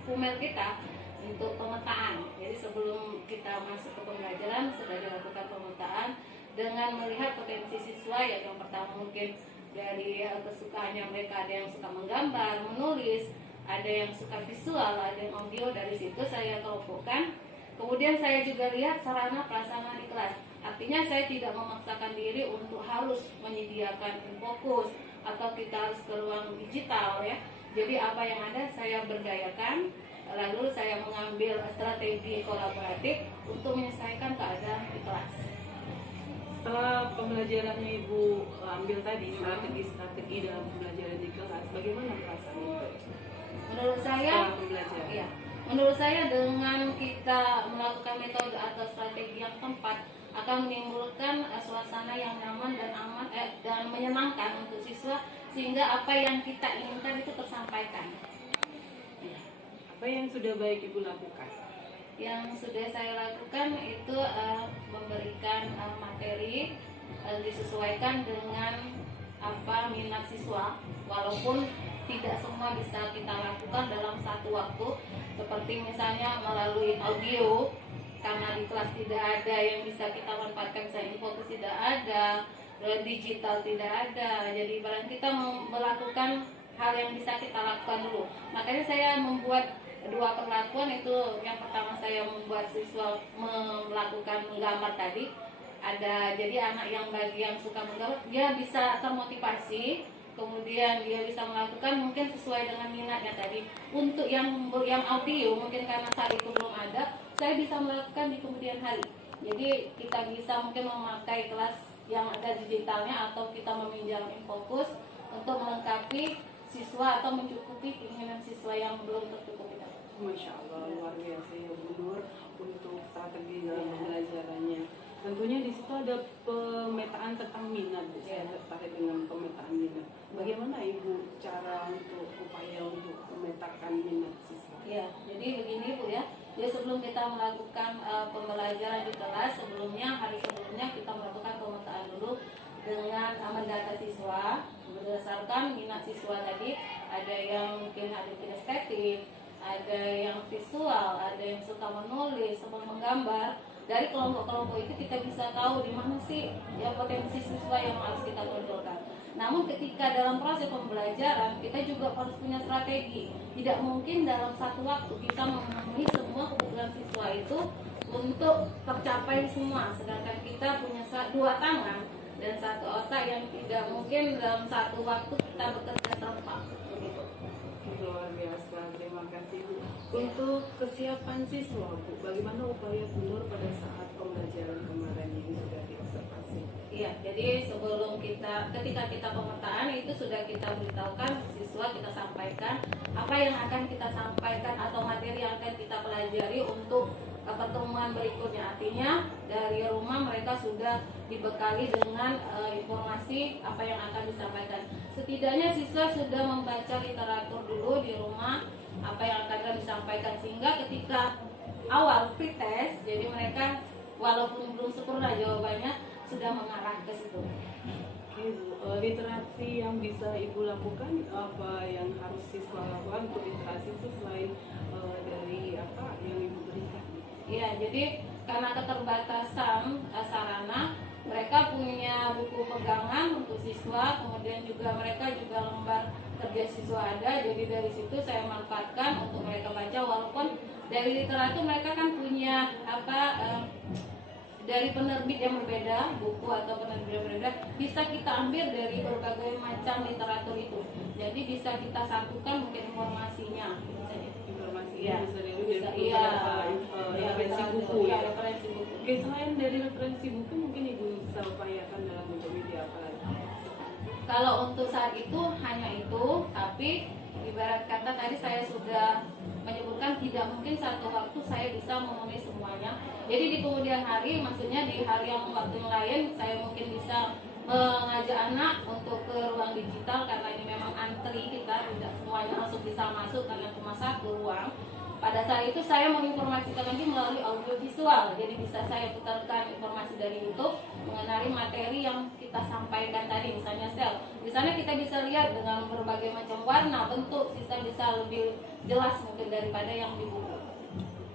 Pumel kita untuk pemetaan. Jadi sebelum kita masuk ke pembelajaran sudah dilakukan pemetaan dengan melihat potensi siswa. Yang pertama mungkin dari kesukaannya mereka, ada yang suka menggambar, menulis, ada yang suka visual, ada yang audio. Dari situ saya kelompokkan. Kemudian saya juga lihat sarana prasarana di kelas. Artinya saya tidak memaksakan diri untuk harus menyediakan infokus atau kita harus ke ruang digital ya. Jadi apa yang ada saya berdayakan, lalu saya mengambil strategi kolaboratif untuk menyelesaikan keadaan di kelas. Setelah pembelajarannya Ibu ambil tadi strategi dalam pembelajaran di kelas, bagaimana perasaan Ibu? Menurut saya, ya, menurut saya dengan kita melakukan metode atau strategi yang tepat akan menimbulkan suasana yang nyaman dan aman dan menyenangkan untuk siswa sehingga apa yang kita inginkan itu tersampaikan. Apa yang sudah baik Ibu lakukan? Yang sudah saya lakukan itu memberikan materi disesuaikan dengan apa minat siswa, walaupun tidak semua bisa kita lakukan dalam satu waktu, seperti misalnya melalui audio karena di kelas tidak ada yang bisa kita manfaatkan, misalnya fokus tidak ada, digital tidak ada, jadi barang kita melakukan hal yang bisa kita lakukan dulu. Makanya saya membuat 2 perlakuan itu. Yang pertama saya membuat siswa melakukan menggambar tadi. Ada jadi anak yang bagi yang suka menggambar dia bisa termotivasi, kemudian dia bisa melakukan mungkin sesuai dengan minatnya tadi. Untuk yang audio mungkin karena saat itu belum ada, saya bisa melakukan di kemudian hari. Jadi kita bisa mungkin memakai kelas yang ada digitalnya atau kita meminjam Infokus untuk melengkapi siswa atau mencukupi keinginan siswa yang belum tercukupi. Masya Allah, luar biasa ya Bu Nur untuk strategi dalam pembelajarannya. Tentunya di situ ada pemetaan tentang minat, Bu. Saya tertarik dengan pemetaan minat. Bagaimana Ibu cara untuk upaya untuk memetakan minat siswa? Ya, jadi begini Bu ya. Jadi sebelum kita melakukan pembelajaran di kelas, hari sebelumnya kita melakukan pemetaan dulu dengan mendata siswa berdasarkan minat siswa tadi. Ada yang mungkin ada kinestetik, ada yang visual, ada yang suka menulis, suka menggambar. Dari kelompok-kelompok itu kita bisa tahu di mana sih ya potensi siswa yang harus kita tonjolkan. Namun ketika dalam proses pembelajaran kita juga harus punya strategi. Tidak mungkin dalam satu waktu kita memenuhi semua kebutuhan siswa itu untuk tercapai semua. Sedangkan kita punya dua tangan dan satu otak yang tidak mungkin dalam satu waktu kita bekerja serempak. Begitu. Luar biasa, terima kasih Bu. Untuk kesiapan siswa Bu, bagaimana upaya Bu Nur pada saat pembelajaran kemarin yang sudah diobservasi? Iya, jadi ketika kita pemetaan itu sudah kita beritahukan siswa, kita sampaikan apa yang akan kita sampaikan atau materi yang akan kita pelajari untuk pertemuan berikutnya. Artinya dari rumah mereka sudah dibekali dengan informasi apa yang akan disampaikan. Setidaknya siswa sudah membaca literatur dulu di rumah apa yang akan disampaikan, sehingga ketika awal pretest jadi mereka walaupun belum sempurna jawabannya sudah mengarah ke situ. Oke Bu, literasi yang bisa Ibu lakukan, apa yang harus siswa lakukan untuk literasi itu selain dari apa yang Ibu berikan? Iya, jadi karena keterbatasan sarana, mereka punya buku pegangan untuk siswa, kemudian juga mereka juga lembar kerja siswa ada. Jadi dari situ saya manfaatkan untuk mereka baca, walaupun dari literatur mereka kan punya dari penerbit yang berbeda, buku atau penerbit yang berbeda, bisa kita ambil dari berbagai macam literatur itu. Jadi bisa kita satukan mungkin informasinya. Informasinya bisa dari referensi referensi buku ya. referensi buku. Oke, selain dari referensi buku, mungkin Ibu bisa upayakan dalam bentuk media apa lagi? Kalau untuk saat itu hanya itu, tapi ibarat kata tadi saya sudah menyebutkan tidak mungkin satu waktu saya bisa memenuhi semuanya. Jadi di kemudian hari, maksudnya di hari yang waktu yang lain, saya mungkin bisa mengajak anak untuk ke ruang digital karena ini memang antri, kita tidak semuanya langsung bisa masuk karena cuma satu ruang. Pada saat itu saya menginformasikan lagi melalui audio visual, jadi bisa saya putarkan informasi dari YouTube mengenai materi yang kita sampaikan tadi, misalnya sel. Di sana kita bisa lihat dengan berbagai macam warna, bentuk, sisa bisa lebih jelas mungkin daripada yang di buku.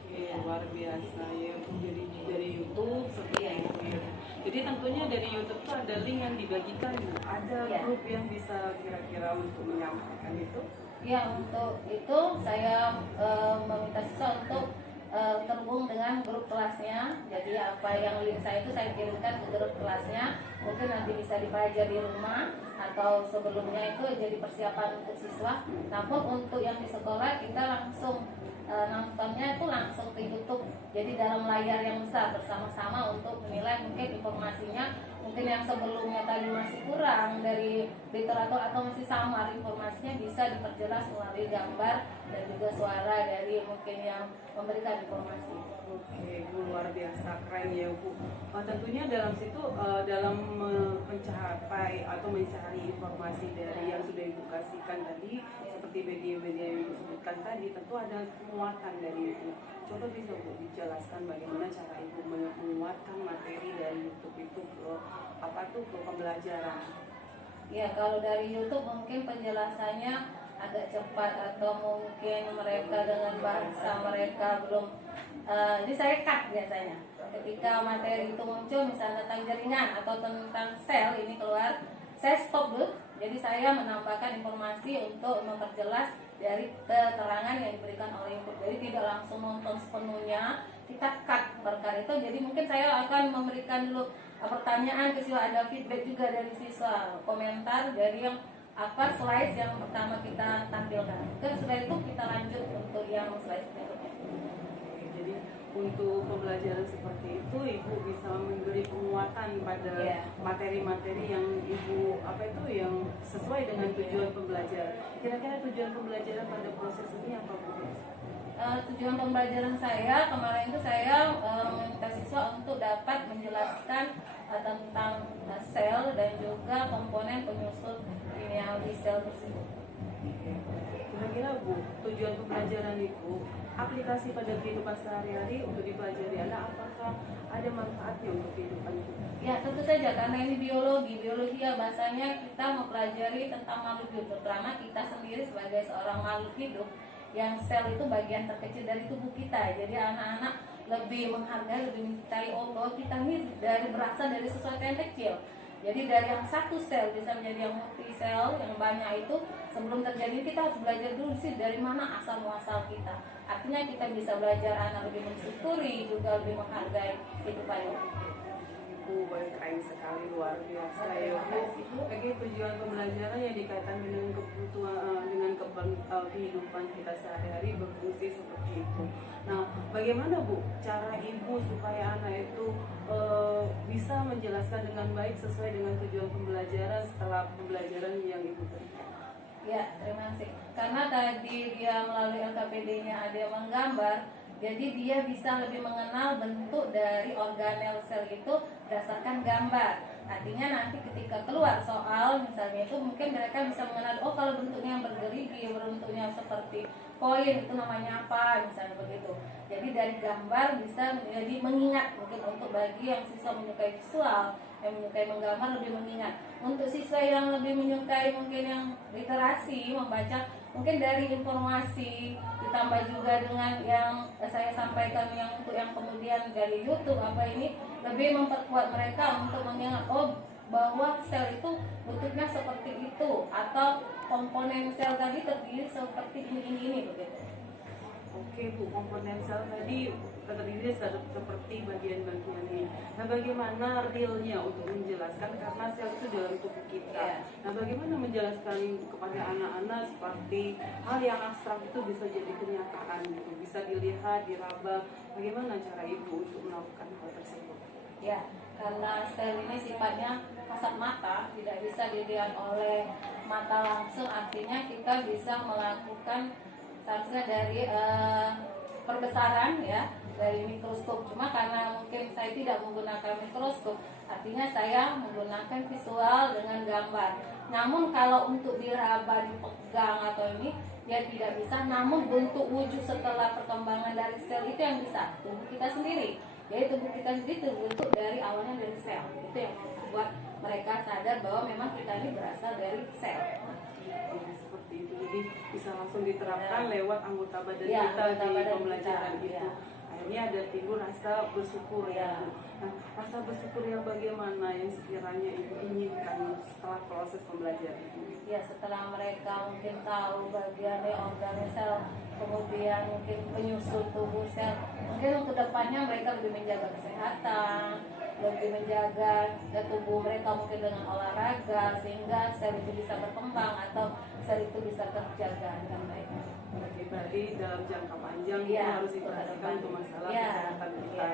Oke, luar biasa ya Bu. Jadi dari YouTube seperti itu ya. Jadi tentunya dari YouTube itu ada link yang dibagikan, ada grup yang bisa kira-kira untuk menyampaikan itu. Ya, untuk itu saya meminta siswa untuk terhubung dengan grup kelasnya. Jadi apa yang link saya itu saya kirimkan ke grup kelasnya. Mungkin nanti bisa dipelajari di rumah atau sebelumnya itu jadi persiapan untuk siswa. Namun untuk yang di sekolah kita langsung nontonnya itu langsung ke YouTube. Jadi dalam layar yang besar bersama-sama untuk menilai mungkin informasinya. Mungkin yang sebelumnya tadi masih kurang dari literatur atau masih samar informasinya bisa diperjelas melalui gambar dan juga suara dari mungkin yang memberikan informasi. Oke Bu, luar biasa, keren ya Bu. Tentunya dalam situ dalam mencapai atau mencari informasi dari yang sudah Ibu kasihkan tadi, seperti media-media yang disebutkan tadi, tentu ada penguatan dari itu. Coba bisa Bu dijelaskan bagaimana cara Ibu menguatkan materi dari YouTube itu ke pembelajaran? Ya, kalau dari YouTube mungkin penjelasannya agak cepat atau mungkin mereka dengan bahasa mereka belum. Jadi saya cut biasanya. Ketika materi itu muncul misalnya tentang jaringan atau tentang sel ini keluar, saya stop dulu. Jadi saya menambahkan informasi untuk memperjelas dari keterangan yang diberikan oleh input. Jadi tidak langsung nonton sepenuhnya, kita cut perkara itu. Jadi mungkin saya akan memberikan dulu pertanyaan ke siswa, ada feedback juga dari siswa, komentar dari yang slide yang pertama kita tampilkan. Setelah itu kita lanjut untuk yang slide berikutnya. Jadi untuk pembelajaran seperti itu Ibu bisa memberi penguatan pada materi-materi yang Ibu yang sesuai dengan tujuan pembelajaran. Kira-kira tujuan pembelajaran pada proses ini apa Bu? tujuan pembelajaran saya kemarin itu saya meminta siswa untuk dapat menjelaskan tentang sel dan juga komponen penyusun kimiawi sel tersebut. Kira-kira Bu, tujuan pembelajaran itu aplikasi pada kehidupan sehari-hari untuk dipelajari anak, apakah ada manfaatnya untuk kehidupan kita? Ya tentu saja karena ini biologi ya bahasanya kita mempelajari tentang makhluk hidup, terutama kita sendiri sebagai seorang makhluk hidup yang sel itu bagian terkecil dari tubuh kita. Jadi anak-anak lebih menghargai, lebih mencintai bahwa kita ini berasal dari sesuatu yang kecil. Jadi dari yang satu sel bisa menjadi yang multi sel yang banyak itu, sebelum terjadi kita harus belajar dulu sih dari mana asal muasal kita. Artinya kita bisa belajar anak lebih mensyukuri, juga lebih menghargai kehidupan hidup. Keren sekali, luar biasa ya Bu. Bagi tujuan pembelajaran yang dikaitkan dengan kebutuhan kehidupan kita sehari-hari berfungsi seperti itu. Nah, bagaimana Bu cara Ibu supaya anak itu bisa menjelaskan dengan baik sesuai dengan tujuan pembelajaran setelah pembelajaran yang Ibu berikan? Ya, terima kasih. Karena tadi dia melalui LKPD-nya ada yang menggambar, jadi dia bisa lebih mengenal bentuk dari organel sel itu berdasarkan gambar. Artinya nanti ketika keluar soal misalnya itu mungkin mereka bisa mengenal, oh kalau bentuknya yang bergerigi, bentuknya seperti koin itu namanya apa, misalnya begitu. Jadi dari gambar bisa menjadi mengingat, mungkin untuk bagi yang siswa menyukai visual, yang menyukai menggambar lebih mengingat. Untuk siswa yang lebih menyukai mungkin yang literasi, membaca, mungkin dari informasi ditambah juga dengan yang saya sampaikan yang untuk yang kemudian dari YouTube apa ini lebih memperkuat mereka untuk mengingat, oh bahwa sel itu bentuknya seperti itu atau komponen sel tadi terdiri seperti ini begitu. Oke Bu, komponen sel tadi terdiri seperti bagian-bagian ini. Nah, bagaimana realnya untuk menjelaskan karena sel itu dalam tubuh kita. Nah, bagaimana menjelaskan kepada anak-anak seperti hal yang abstrak itu bisa jadi kenyataan gitu, bisa dilihat, diraba. Bagaimana cara Ibu untuk melakukan hal tersebut? Ya, karena sel ini sifatnya kasat mata, tidak bisa dilihat oleh mata langsung, artinya kita bisa melakukan seharusnya dari perbesaran ya dari mikroskop. Cuma karena mungkin saya tidak menggunakan mikroskop, artinya saya menggunakan visual dengan gambar. Namun kalau untuk diraba, dipegang atau ini ya tidak bisa. Namun bentuk wujud setelah perkembangan dari sel itu yang bisa tubuh kita sendiri. Jadi tubuh kita sendiri terbentuk dari awalnya dari sel. Itu yang membuat mereka sadar bahwa memang kita ini berasal dari sel. Seperti itu, jadi bisa langsung diterapkan lewat anggota badan Ya, kita anggota di badan pembelajaran kita, itu. ya. Akhirnya ada timbul rasa bersyukur ya. Nah, rasa bersyukur yang bagaimana yang sekiranya Ibu inginkan setelah proses pembelajaran ini? Ya, setelah mereka mungkin tahu bagian organ sel, kemudian mungkin penyusun tubuh sel, mungkin untuk depannya mereka lebih menjaga kesehatan, lebih menjaga tubuh mereka mungkin dengan olahraga sehingga sel itu bisa berkembang atau sel itu bisa terjaga dengan baik. Oke, berarti dalam jangka panjang Ya, itu harus diperhatikan untuk masalah kesehatan kita.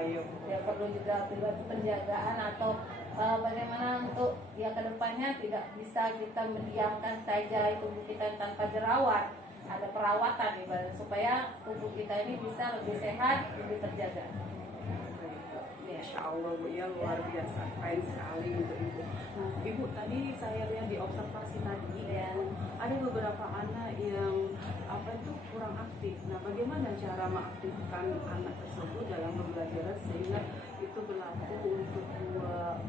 Ya, perlu juga perilaku penjagaan atau bagaimana untuk ya kedepannya tidak bisa kita mendiamkan saja tubuh kita tanpa jerawat. Ada perawatan supaya tubuh kita ini bisa lebih sehat, lebih terjaga. Masya Allah Bu, ya luar biasa, keren sekali untuk Ibu. Nah Ibu, tadi saya lihat di observasi tadi ada beberapa anak yang kurang aktif. Nah bagaimana cara mengaktifkan anak tersebut dalam pembelajaran sehingga itu berlaku untuk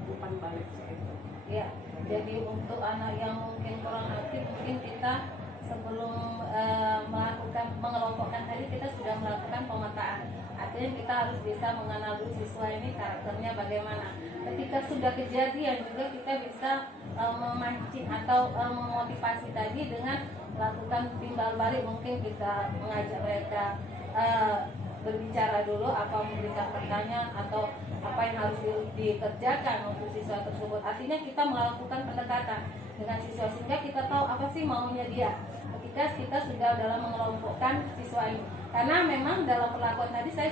umpan balik itu? Ya, jadi untuk anak yang mungkin kurang aktif, mungkin kita sebelum melakukan mengelompokkan tadi kita sudah melakukan pemetaan. Artinya kita harus bisa mengenal dulu siswa ini karakternya bagaimana. Ketika sudah kejadian juga kita bisa memancing atau memotivasi tadi dengan melakukan timbal balik. Mungkin kita mengajak mereka berbicara dulu, apa memberikan pertanyaan atau apa yang harus dikerjakan untuk siswa tersebut. Artinya kita melakukan pendekatan dengan siswa sehingga kita tahu apa sih maunya dia ketika kita sudah dalam mengelompokkan siswa ini. Karena memang dalam perlakuan tadi saya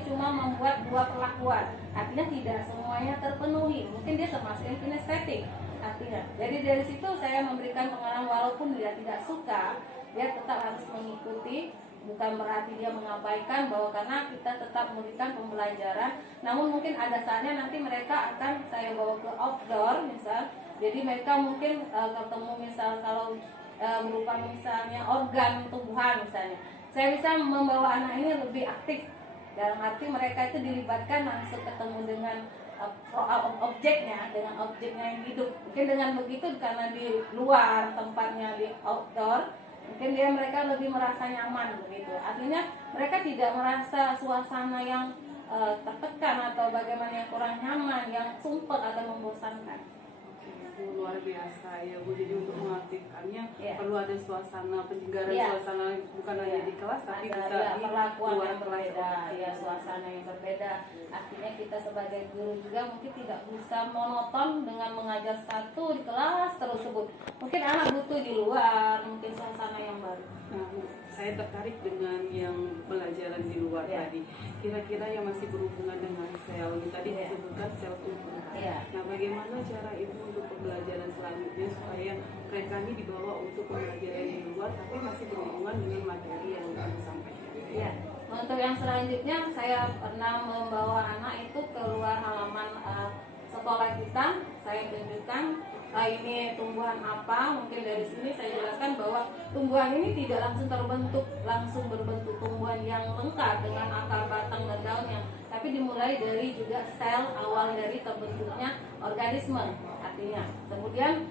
cuma membuat 2 perlakuan, artinya tidak semuanya terpenuhi. Mungkin dia termasuk yang kinestetik artinya. Jadi dari situ saya memberikan pengarahan walaupun dia tidak suka, dia tetap harus mengikuti bukan berarti dia mengabaikan, bahwa karena kita tetap memberikan pembelajaran. Namun mungkin ada saatnya nanti mereka akan saya bawa ke outdoor misal, jadi mereka mungkin ketemu misal kalau berupa misalnya organ tubuhan misalnya, saya bisa membawa anak ini lebih aktif, dalam arti mereka itu dilibatkan langsung ketemu dengan objeknya, dengan objeknya yang hidup. Mungkin dengan begitu, karena di luar tempatnya di outdoor, mungkin mereka lebih merasa nyaman begitu. Artinya mereka tidak merasa suasana yang tertekan atau bagaimana yang kurang nyaman, yang sumpek atau membosankan. Bu, luar biasa ya Bu. Jadi untuk mengaktifkannya perlu ada suasana penyegaran, suasana bukan hanya di kelas tapi bisa di perlakuan luar yang kelas. berbeda, ya suasana yang berbeda. Artinya kita sebagai guru juga mungkin tidak bisa monoton dengan mengajar satu di kelas tersebut. Mungkin anak butuh di luar, mungkin suasana yang baru. Nah, Bu, saya tertarik dengan yang pelajaran di luar tadi. Kira-kira yang masih berhubungan dengan sel, tadi disebutkan sel tubuh. Nah, bagaimana cara Ibu untuk pembelajaran selanjutnya supaya mereka ini dibawa untuk pembelajaran di luar tapi masih berhubungan dengan materi yang Ibu sampaikan? Ya, untuk yang selanjutnya saya pernah membawa anak itu keluar halaman sekolah kita. Saya tunjukkan ini tumbuhan apa. Mungkin dari sini saya jelaskan bahwa tumbuhan ini tidak langsung berbentuk tumbuhan yang lengkap dengan akar, batang, dan daunnya, tapi dimulai dari juga sel awal dari terbentuknya organisme. Artinya kemudian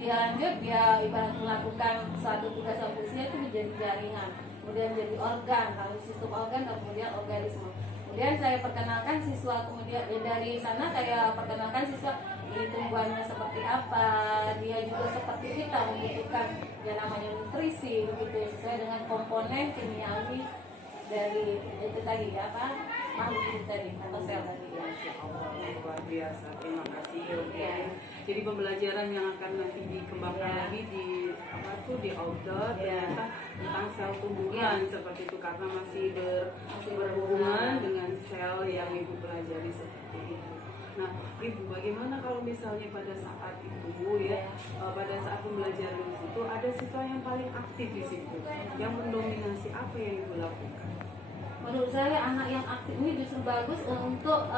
dia lanjut, dia ibarat melakukan suatu tugas atau fungsinya itu menjadi jaringan, kemudian jadi organ, lalu sistem organ, dan kemudian organisme. Kemudian saya perkenalkan siswa, kemudian dari sana saya perkenalkan siswa ini tumbuhannya seperti apa, dia juga seperti kita membutuhkan yang namanya nutrisi begitu, sesuai dengan komponen kimiawi dari itu tadi makhluk itu tadi atau sel tadi. Luar biasa, terima kasih. Jadi pembelajaran yang akan nanti dikembangkan lagi di di outdoor ternyata tentang sel tumbuhan seperti itu, karena masih berhubungan dengan sel yang Ibu pelajari seperti itu. Nah, Ibu, bagaimana kalau misalnya pada saat itu pada saat pembelajaran di situ ada siswa yang paling aktif di situ, yang mendominasi, apa yang Ibu lakukan? Menurut saya anak yang aktif ini justru bagus untuk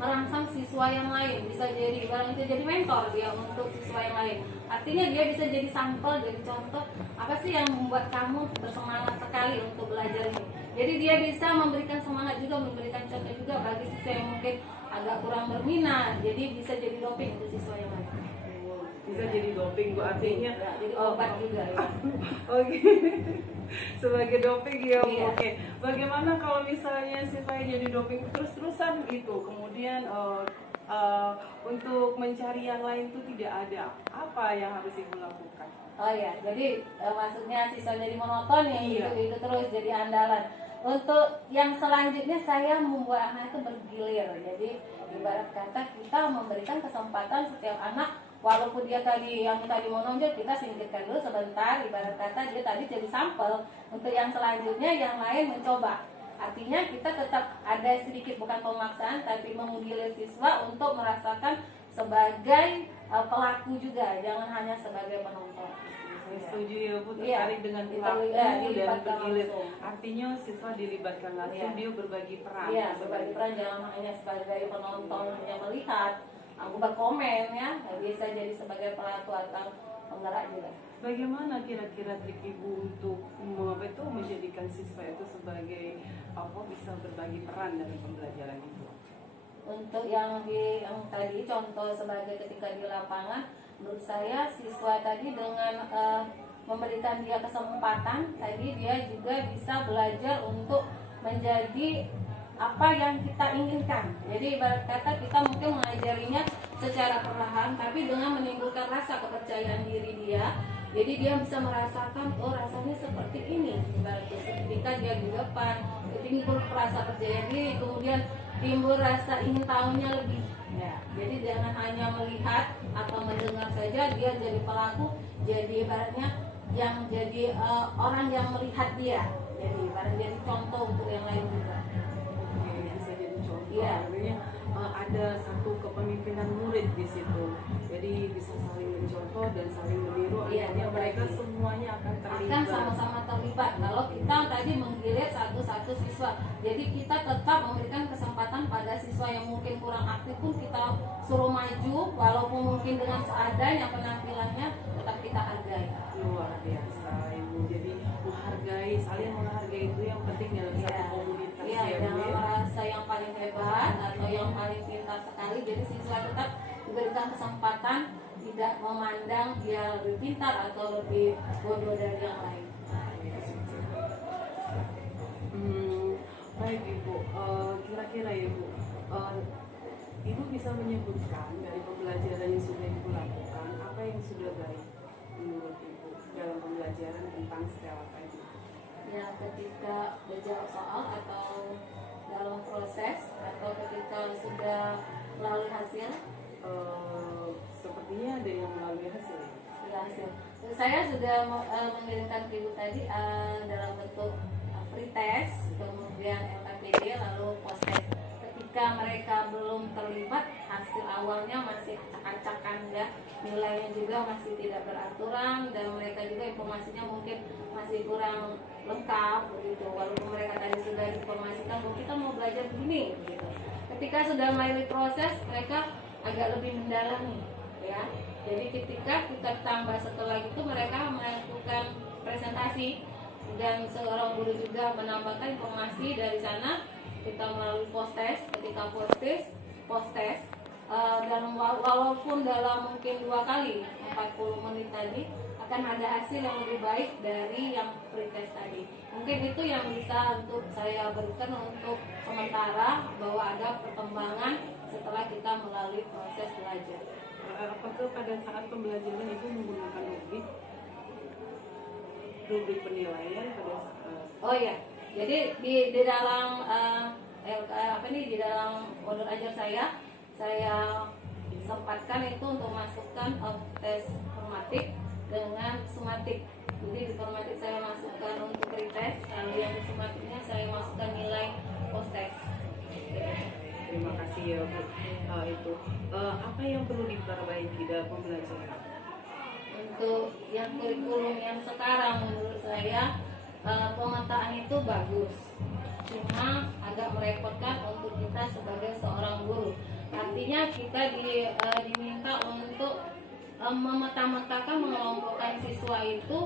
merangsang siswa yang lain, bisa jadi jadi mentor dia untuk siswa yang lain. Artinya dia bisa jadi sampel, jadi contoh apa sih yang membuat kamu bersemangat sekali untuk belajar ini. Jadi dia bisa memberikan semangat juga, memberikan contoh juga bagi siswa yang mungkin agak kurang berminat. Jadi bisa jadi doping untuk siswa yang lain. Bisa jadi doping, Bu, artinya jadi obat juga ya. Oke. Sebagai doping ya. Oke. Bagaimana kalau misalnya siswanya jadi doping terus-terusan gitu, kemudian untuk mencari yang lain itu tidak ada, apa yang harus Ibu lakukan? Oh ya, jadi maksudnya siswa jadi monoton ya, itu terus jadi andalan. Untuk yang selanjutnya saya membuat anak itu bergilir. Jadi ibarat kata kita memberikan kesempatan setiap anak, walaupun dia tadi yang tadi mau nonjol, kita singkirkan dulu sebentar, ibarat kata dia tadi jadi sampel. Untuk yang selanjutnya yang lain mencoba. Artinya kita tetap ada sedikit, bukan pemaksaan, tapi menggilir siswa untuk merasakan sebagai pelaku juga, jangan hanya sebagai penonton. Saya setuju ya, Bu, tertarik dengan pelaku dan bergilir. Artinya siswa dilibatkan langsung, dia berbagi peran. Iya, berbagi peran, jangan hanya sebagai penonton yang melihat, aku berkomen ya, bisa jadi sebagai pelaku atau penggerak juga. Bagaimana kira-kira trik Ibu untuk menjadikan siswa itu sebagai bisa berbagi peran dalam pembelajaran itu? Untuk yang tadi contoh sebagai ketika di lapangan, menurut saya siswa tadi dengan memberikan dia kesempatan, tadi dia juga bisa belajar untuk menjadi apa yang kita inginkan. Jadi ibarat kata kita mungkin mengajarinya secara perlahan, tapi dengan menimbulkan rasa kepercayaan diri dia. Jadi dia bisa merasakan, oh rasanya seperti ini. Ibaratnya ketika dia di depan, timbul rasa percaya diri, kemudian timbul rasa ingin tahunya lebih. Ya, jadi jangan hanya melihat atau mendengar saja, dia jadi pelaku, jadi ibaratnya yang jadi orang yang melihat dia. Jadi ibaratnya jadi contoh untuk yang lain juga. Bisa jadi contoh. Artinya ada satu kepemimpinan murid di situ. Jadi bisa saling mencontoh dan saling meniru. Iya, Akhirnya mereka berbagi. semuanya akan terlibat. Akan sama-sama terlibat. Kalau kita tadi menggilir satu-satu siswa, jadi kita tetap memberikan kesempatan pada siswa yang mungkin kurang aktif pun kita suruh maju, walaupun mungkin dengan seadanya penampilannya, tetap kita hargai. Luar biasa Ibu. Jadi menghargai, saling menghargai itu yang penting dalam satu komunitas Iya, ya Bu jangan ya. merasa yang paling hebat atau yang paling pintar sekali. Jadi siswa tetap diberikan kesempatan, tidak memandang dia lebih pintar atau lebih bodoh dari yang lain. Baik Ibu, kira-kira Ibu, Ibu bisa menyebutkan dari pembelajaran yang sudah Ibu lakukan, apa yang sudah baik menurut Ibu dalam pembelajaran tentang sel tadi? Ya, ketika belajar soal atau dalam proses atau ketika sudah melalui hasil. Sepertinya ada yang melalui hasil. Ya, hasil. Saya sudah mengirimkan ke Ibu tadi dalam bentuk free test, kemudian LKPD, lalu post test. Ketika mereka belum terlibat, hasil awalnya masih acak-acakan ya, nilainya juga masih tidak beraturan dan mereka juga informasinya mungkin masih kurang lengkap begitu. Walaupun mereka tadi sudah informasikan bahwa kita mau belajar begini gitu. Ketika sudah melalui proses, mereka agak lebih mendalami ya. Jadi ketika kita tambah setelah itu mereka melakukan presentasi dan seorang guru juga menambahkan informasi dari sana. Kita melalui post test, ketika post test dalam walaupun dalam mungkin 2 kali 40 menit tadi akan ada hasil yang lebih baik dari yang pretest tadi. Mungkin itu yang bisa untuk saya berikan untuk sementara bahwa ada perkembangan setelah kita melalui proses belajar. Apakah pada saat pembelajaran Ibu menggunakan rubrik penilaian pada saat? Oh iya, jadi di dalam di dalam order ajar saya sempatkan itu untuk masukkan tes formatik dengan sumatik. Jadi di formatik saya masukkan untuk pretest, lalu yang di sumatiknya saya masukkan nilai post test. Terima kasih ya Bu. Itu apa yang perlu diperbaiki dalam pembelajaran? Untuk yang kurikulum yang sekarang menurut saya pemetaan itu bagus, cuma agak merepotkan untuk kita sebagai seorang guru. Artinya kita diminta untuk memeta-metakan, mengelompokkan siswa itu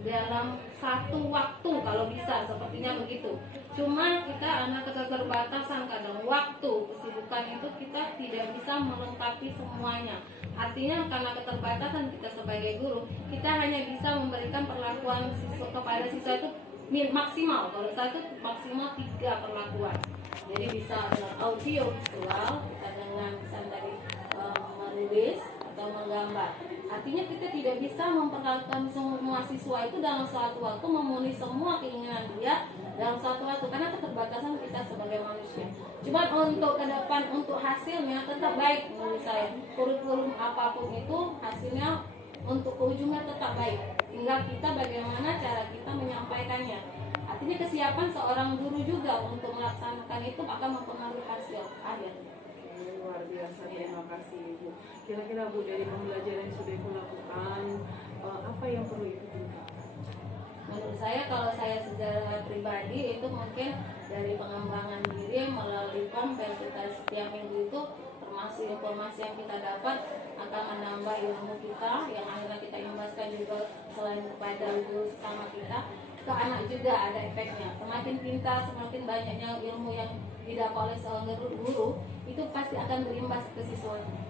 dalam satu waktu kalau bisa, sepertinya begitu. Cuma kita anak keterbatasan kadang waktu, kesibukan itu kita tidak bisa melengkapi semuanya. Artinya karena keterbatasan kita sebagai guru, kita hanya bisa memberikan perlakuan siswa kepada siswa itu maksimal. Kalau saya itu maksimal 3 perlakuan. Jadi bisa dengan audio visual, kita dengan misalnya tadi menulis atau menggambar. Artinya kita tidak bisa memperlakukan semua siswa itu dalam suatu waktu memenuhi semua keinginan dia dalam suatu waktu karena keterbatasan kita sebagai manusia. Cuma untuk ke depan untuk hasilnya tetap baik menurut saya. Kurikulum apapun itu hasilnya untuk ujungnya tetap baik. Tinggal kita bagaimana cara kita menyampaikannya. Artinya kesiapan seorang guru juga untuk melaksanakan itu akan mempengaruhi hasil akhir. Luar biasa, terima kasih Ibu. Kira-kira Bu dari pembelajaran yang sudah Ibu lakukan, apa yang perlu Ibu tingkatkan? Menurut saya kalau saya secara pribadi itu mungkin dari pengembangan diri melalui kompel kita setiap minggu itu termasuk informasi yang kita dapat akan menambah ilmu kita yang akhirnya kita imbaskan juga selain kepada guru utama kita ke anak juga ada efeknya. Semakin pintar, semakin banyaknya ilmu yang didapat oleh seorang guru itu pasti akan berimbas ke siswanya.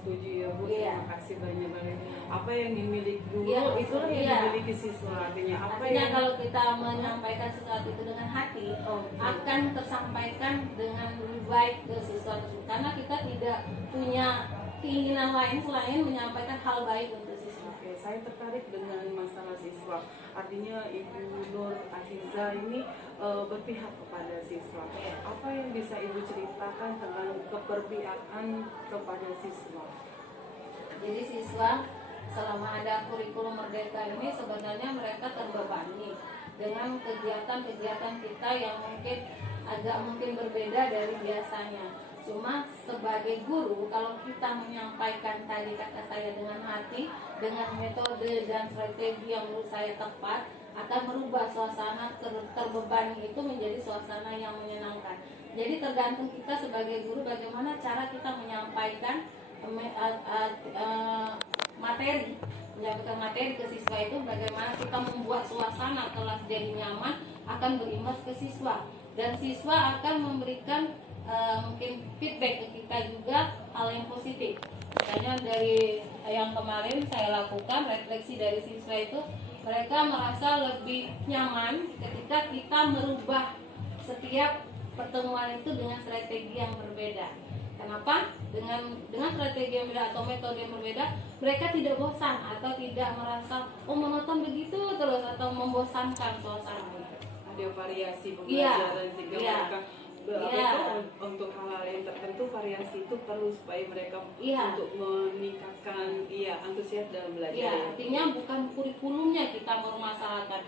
Setuju ya Bu, Iya. terima kasih banyak-banyak. Apa yang dimiliki guru, Iya, itulah yang iya. dimiliki siswa. Artinya Kalau kita menyampaikan sesuatu itu dengan hati akan tersampaikan dengan lebih baik ke siswa tersebut karena kita tidak punya keinginan lain selain menyampaikan hal baik untuk siswa. Oke, saya tertarik dengan masalah siswa. Artinya Ibu Nur Aziza ini berpihak kepada siswa. Apa yang bisa Ibu ceritakan tentang keberpihakan kepada siswa? Jadi siswa selama ada kurikulum merdeka ini sebenarnya mereka terbebani dengan kegiatan-kegiatan kita yang mungkin agak berbeda dari biasanya. Cuma sebagai guru, kalau kita menyampaikan tadi kata saya dengan hati, dengan metode dan strategi yang menurut saya tepat, akan merubah suasana terbebani itu menjadi suasana yang menyenangkan. Jadi tergantung kita sebagai guru bagaimana cara kita menyampaikan materi, menyampaikan materi ke siswa itu, bagaimana kita membuat suasana kelas jadi nyaman, akan berimbas ke siswa, dan siswa akan memberikan mungkin feedback ke kita juga hal yang positif. Misalnya dari yang kemarin saya lakukan refleksi dari siswa itu, mereka merasa lebih nyaman ketika kita merubah setiap pertemuan itu dengan strategi yang berbeda. Kenapa? Dengan strategi yang berbeda atau metode yang berbeda, mereka tidak bosan atau tidak merasa monoton begitu terus atau membosankan suasana. Ada variasi Iya, pembelajaran sehingga iya. mereka untuk hal-hal yang tertentu variasi itu perlu supaya mereka Iya. untuk meningkatkan antusias dalam belajar. Ya, artinya bukan kurikulumnya kita bermasalahkan.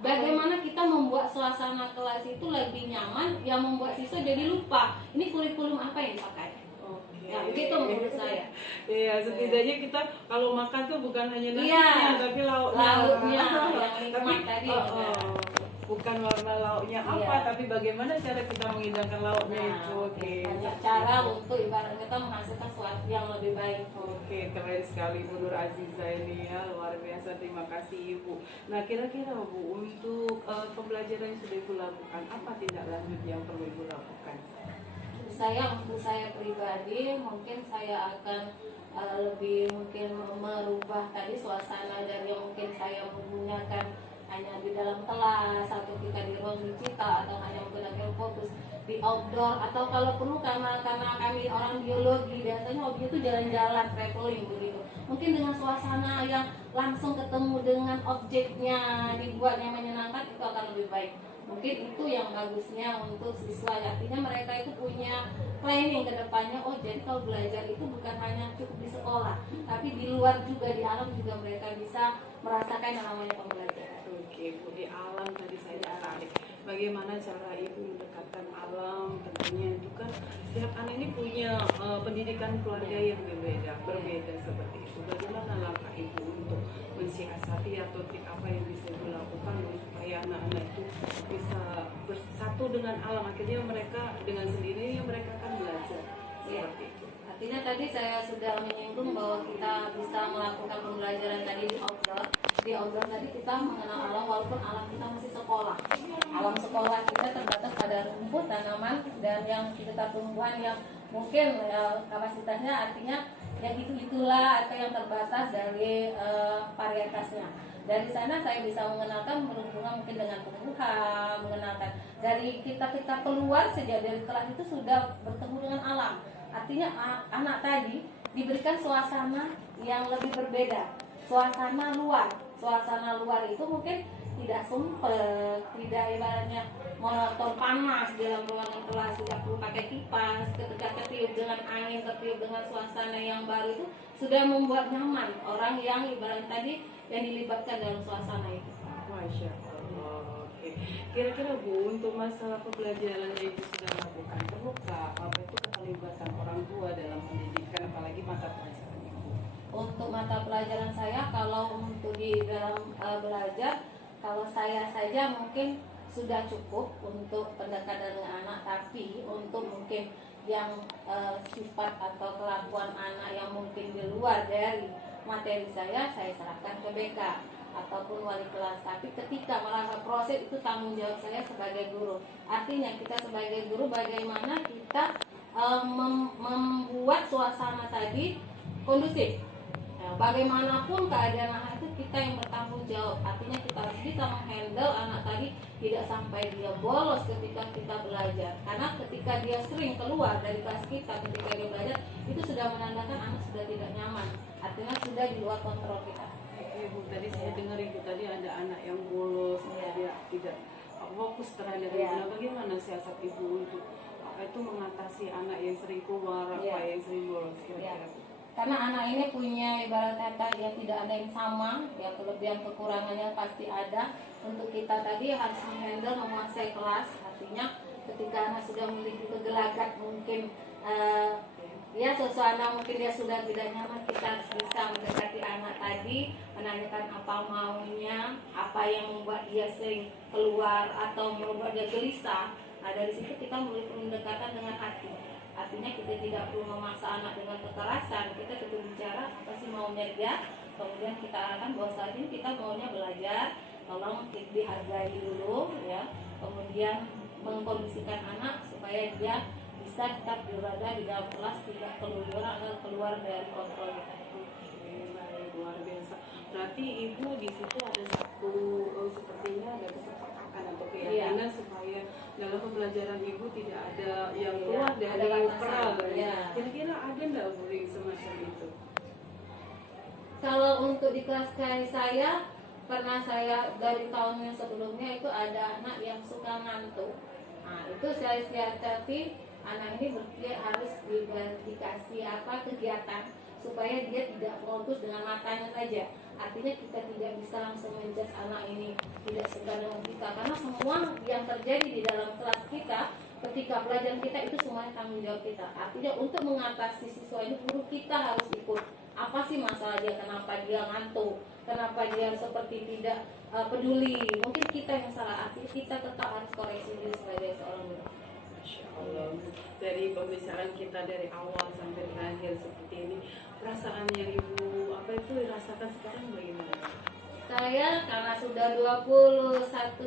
Bagaimana kita membuat suasana kelas itu lebih nyaman, yang membuat siswa jadi lupa ini kurikulum apa yang dipakai. Oke. Ya, begitu menurut saya. Iya, setidaknya kita kalau makan tuh bukan hanya nasinya, Iya. tapi lauknya. Lauknya yang Tapi, nikmat tadi. bukan warna lauknya apa, Iya. tapi bagaimana cara kita menghidangkan lauknya itu. Oke. Banyak cara untuk ibarat kita menghasilkan sesuatu yang lebih baik. Oke, keren sekali Bu Nur Aziza ini ya, luar biasa. Terima kasih Ibu. Nah, kira-kira Bu, untuk pembelajaran yang sudah Ibu lakukan, apa tindak lanjut yang perlu Ibu lakukan? Untuk saya pribadi mungkin saya akan lebih mungkin merubah tadi suasana dari yang mungkin saya menggunakan hanya di dalam kelas atau kita di ruang digital atau hanya menggunakan fokus di outdoor, atau kalau perlu karena kami orang biologi biasanya hobi itu jalan-jalan traveling begitu, mungkin dengan suasana yang langsung ketemu dengan objeknya dibuatnya menyenangkan, itu akan lebih baik. Mungkin itu yang bagusnya untuk siswa, artinya mereka itu punya planning ke depannya. Oh, jadi kalau belajar itu bukan hanya cukup di sekolah, tapi di luar juga, di alam juga mereka bisa merasakan yang namanya pembelajaran. Oke Bu, di alam tadi saya tertarik. Bagaimana cara Ibu mendekatkan alam? Tentunya itu kan setiap anak ini punya pendidikan keluarga yang berbeda seperti itu. Bagaimana langkah Ibu untuk mensiasati atau trik apa yang bisa Ibu lakukan supaya anak-anak itu bisa bersatu dengan alam? Akhirnya mereka dengan sendirinya mereka akan belajar seperti itu. Artinya tadi saya sudah menyinggung bahwa kita bisa melakukan pembelajaran tadi di outdoor. Di outdoor tadi kita mengenal alam, walaupun alam kita masih sekolah. Alam sekolah kita terbatas pada rumput, tanaman, dan yang sekitar tumbuhan yang mungkin kapasitasnya artinya yang itulah atau yang terbatas dari varietasnya. Dari sana saya bisa mengenalkan berhubungan mungkin dengan tumbuhan, mengenalkan dari kita keluar sejak dari kelas itu sudah bertemu dengan alam. Artinya anak tadi diberikan suasana yang lebih berbeda, suasana luar itu mungkin tidak sempet, tidak ibaratnya monoton panas dalam ruangan kelas, tidak perlu pakai kipas, ketika ketiup dengan angin, ketiup dengan suasana yang baru itu sudah membuat nyaman orang yang ibarat tadi yang dilibatkan dalam suasana itu. Masya Allah. Oke. Kira-kira Bu, untuk masalah pembelajaran yang Ibu sudah lakukan, perlukah apa itu keterlibatan orang tua dalam pendidikan, apalagi mata pelajaran Ibu? Untuk mata pelajaran saya, kalau untuk di dalam belajar, kalau saya saja mungkin sudah cukup untuk pendekatan dengan anak, tapi untuk mungkin yang sifat atau kelakuan anak yang mungkin di luar dari materi saya serahkan ke BK ataupun wali kelas. Tapi ketika merasa proses itu tanggung jawab saya sebagai guru. Artinya kita sebagai guru bagaimana kita membuat suasana tadi kondusif. Bagaimanapun keadaan anak itu kita yang bertanggung jawab. Artinya kita harus bisa menghandle anak tadi tidak sampai dia bolos ketika kita belajar. Karena ketika dia sering keluar dari kelas kita ketika dia belajar, itu sudah menandakan anak sudah tidak nyaman. Artinya sudah di luar kontrol kita. Oke Bu, tadi saya dengar Ibu tadi ada anak yang bolos, dia tidak fokus terhadap Ibu. Nah, bagaimana siasat Ibu untuk itu mengatasi anak yang sering keluar, yang sering bolos kira-kira? Karena anak ini punya ibarat kata yang tidak ada yang sama, ya kelebihan kekurangannya pasti ada. Untuk kita tadi harus menguasai kelas, artinya ketika anak sudah memiliki kegelagat mungkin ya suasana mungkin dia sudah tidak nyaman, kita harus bisa mendekati anak tadi, menanyakan apa maunya, apa yang membuat dia sering keluar atau membuat dia gelisah. Nah, dari situ kita mulai pendekatan dengan hati. Artinya kita tidak perlu memaksa anak dengan kekerasan, kita cukup bicara apa sih maunya dia, kemudian kita arahkan bahwa saat ini kita maunya belajar, tolong dihargai dulu ya, kemudian mengkondisikan anak supaya dia bisa tetap berada di dalam kelas, tidak keluar dari kontrol kita. Baik, luar biasa. Berarti ibu di situ ada satu sepertinya ada kesepakatan atau keyakinan supaya dalam pembelajaran ibu tidak ada yang keluar dari peral. Kira-kira ada nggak Bu yang semacam itu? Kalau untuk di kelas saya pernah saya dari tahun yang sebelumnya itu ada anak yang suka ngantuk. Nah, itu saya siasati anak ini dia harus dikasih kegiatan supaya dia tidak fokus dengan matanya saja. Artinya kita tidak bisa langsung menjudge anak ini tidak suka dengan kita, karena semua yang terjadi di dalam kelas kita ketika pelajaran kita itu semuanya tanggung jawab kita. Artinya untuk mengatasi siswa ini guru kita harus ikut. Apa sih masalah dia, kenapa dia ngantuk, kenapa dia seperti tidak peduli, mungkin kita yang salah. Artinya kita tetap harus koreksi diri sebagai seorang guru. Allah, dari pembicaraan kita dari awal sampai terakhir seperti ini, perasaan yang ibu rasakan sekarang bagaimana? Saya karena sudah 21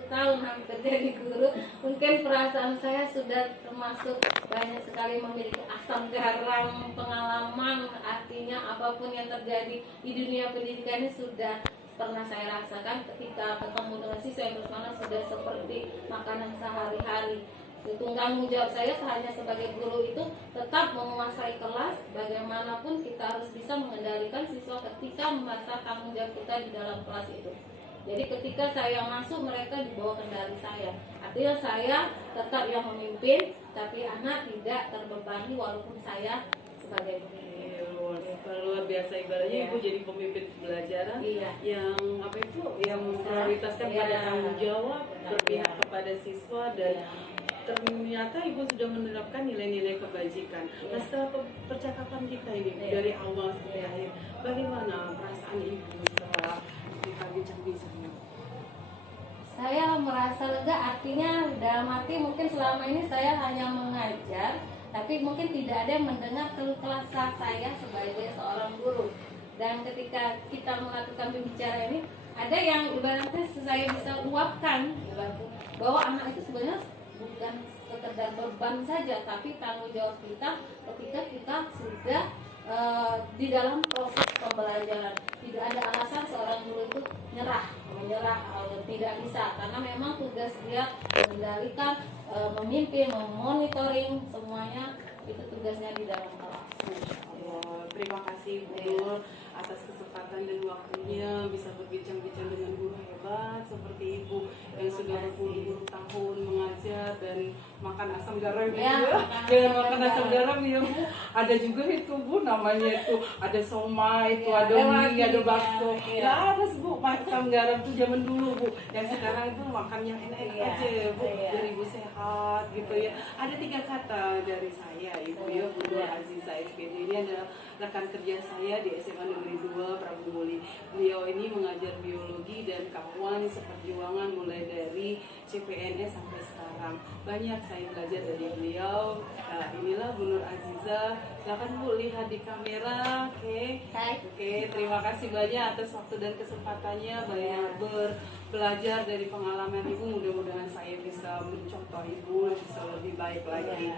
tahun hampir jadi guru, mungkin perasaan saya sudah termasuk banyak sekali memiliki asam garam pengalaman. Artinya apapun yang terjadi di dunia pendidikan ini sudah pernah saya rasakan. Ketika ketemu dengan siswa yang bersemangat sudah seperti makanan sehari-hari. Tanggung jawab saya hanya sebagai guru itu tetap menguasai kelas. Bagaimanapun kita harus bisa mengendalikan siswa ketika masa tanggung jawab kita di dalam kelas itu. Jadi ketika saya masuk, mereka di bawah kendali saya. Artinya saya tetap yang memimpin, tapi anak tidak terbebani walaupun saya sebagai guru. Luar biasa, ibaratnya ibu jadi pemimpin pembelajaran yang yang memprioritaskan pada tanggung jawab, berpihak kepada siswa, dan ternyata ibu sudah menerapkan nilai-nilai kebajikan. Nah, setelah percakapan kita ini dari awal sampai akhir, bagaimana perasaan ibu setelah kita bincang-bincang? Saya merasa lega, artinya dalam arti mungkin selama ini saya hanya mengajar, tapi mungkin tidak ada yang mendengar keluh kesah saya sebagai seorang guru. Dan ketika kita melakukan pembicaraan ini, ada yang ibaratnya saya bisa luapkan bahwa anak itu sebenarnya bukan sekedar beban saja, tapi tanggung jawab kita ketika kita sudah di dalam proses pembelajaran. Tidak ada alasan seorang guru itu menyerah atau tidak bisa, karena memang tugas dia mengendalikan, memimpin, memonitoring semuanya, itu tugasnya di dalam kelas. Terima kasih Bu atas kesempatan dan waktunya bisa berbincang-bincang dengan guru hebat seperti Ibu yang sudah berpuluh-puluh tahun mengajar dan makan asam garam makan asam garam ya Bu. Ada juga itu Bu, namanya itu ada somai, itu ada mie, ada bakso. Nggak ada Bu asam garam tuh zaman dulu Bu. Yang sekarang itu makan yang enak-enak aja ya Bu, biar Ibu sehat gitu ya. Ada 3 kata dari saya Ibu ya, Bu Nur Aziza SPD. Ini adalah rekan kerja saya di SMA Negeri 2 Prabu Muli. Beliau ini mengajar biologi dan kawan seperjuangan mulai dari CPNS sampai sekarang. Banyak saya belajar dari beliau. Nah, inilah Bu Nur Aziza. Silakan Bu lihat di kamera. Oke, terima kasih banyak atas waktu dan kesempatannya. Banyak belajar dari pengalaman Ibu. Mudah-mudahan saya bisa mencontoh Ibu bisa lebih baik lagi.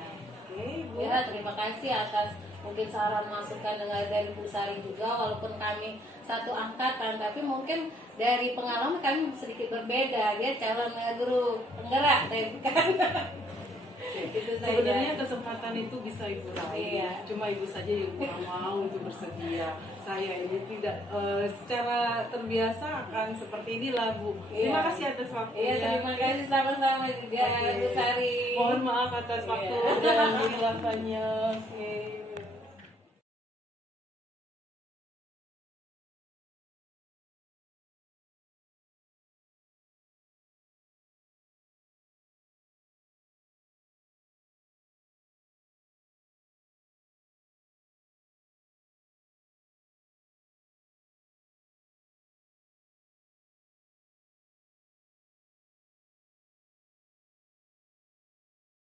Bu. Ya, terima kasih atas mungkin saran masukan dari Bu Sari juga, walaupun kami satu angkatan, tapi mungkin dari pengalaman kami sedikit berbeda. Dia calon guru penggerak, tapi kan itu saja. Sebenarnya kesempatan itu bisa Ibu raih, cuma Ibu saja yang kurang mau untuk bersedia. Saya ini tidak secara terbiasa akan seperti inilah Bu. Terima kasih atas waktunya. Terima kasih sama-sama juga Bu Sari. Mohon maaf atas waktu dan kehilafannya.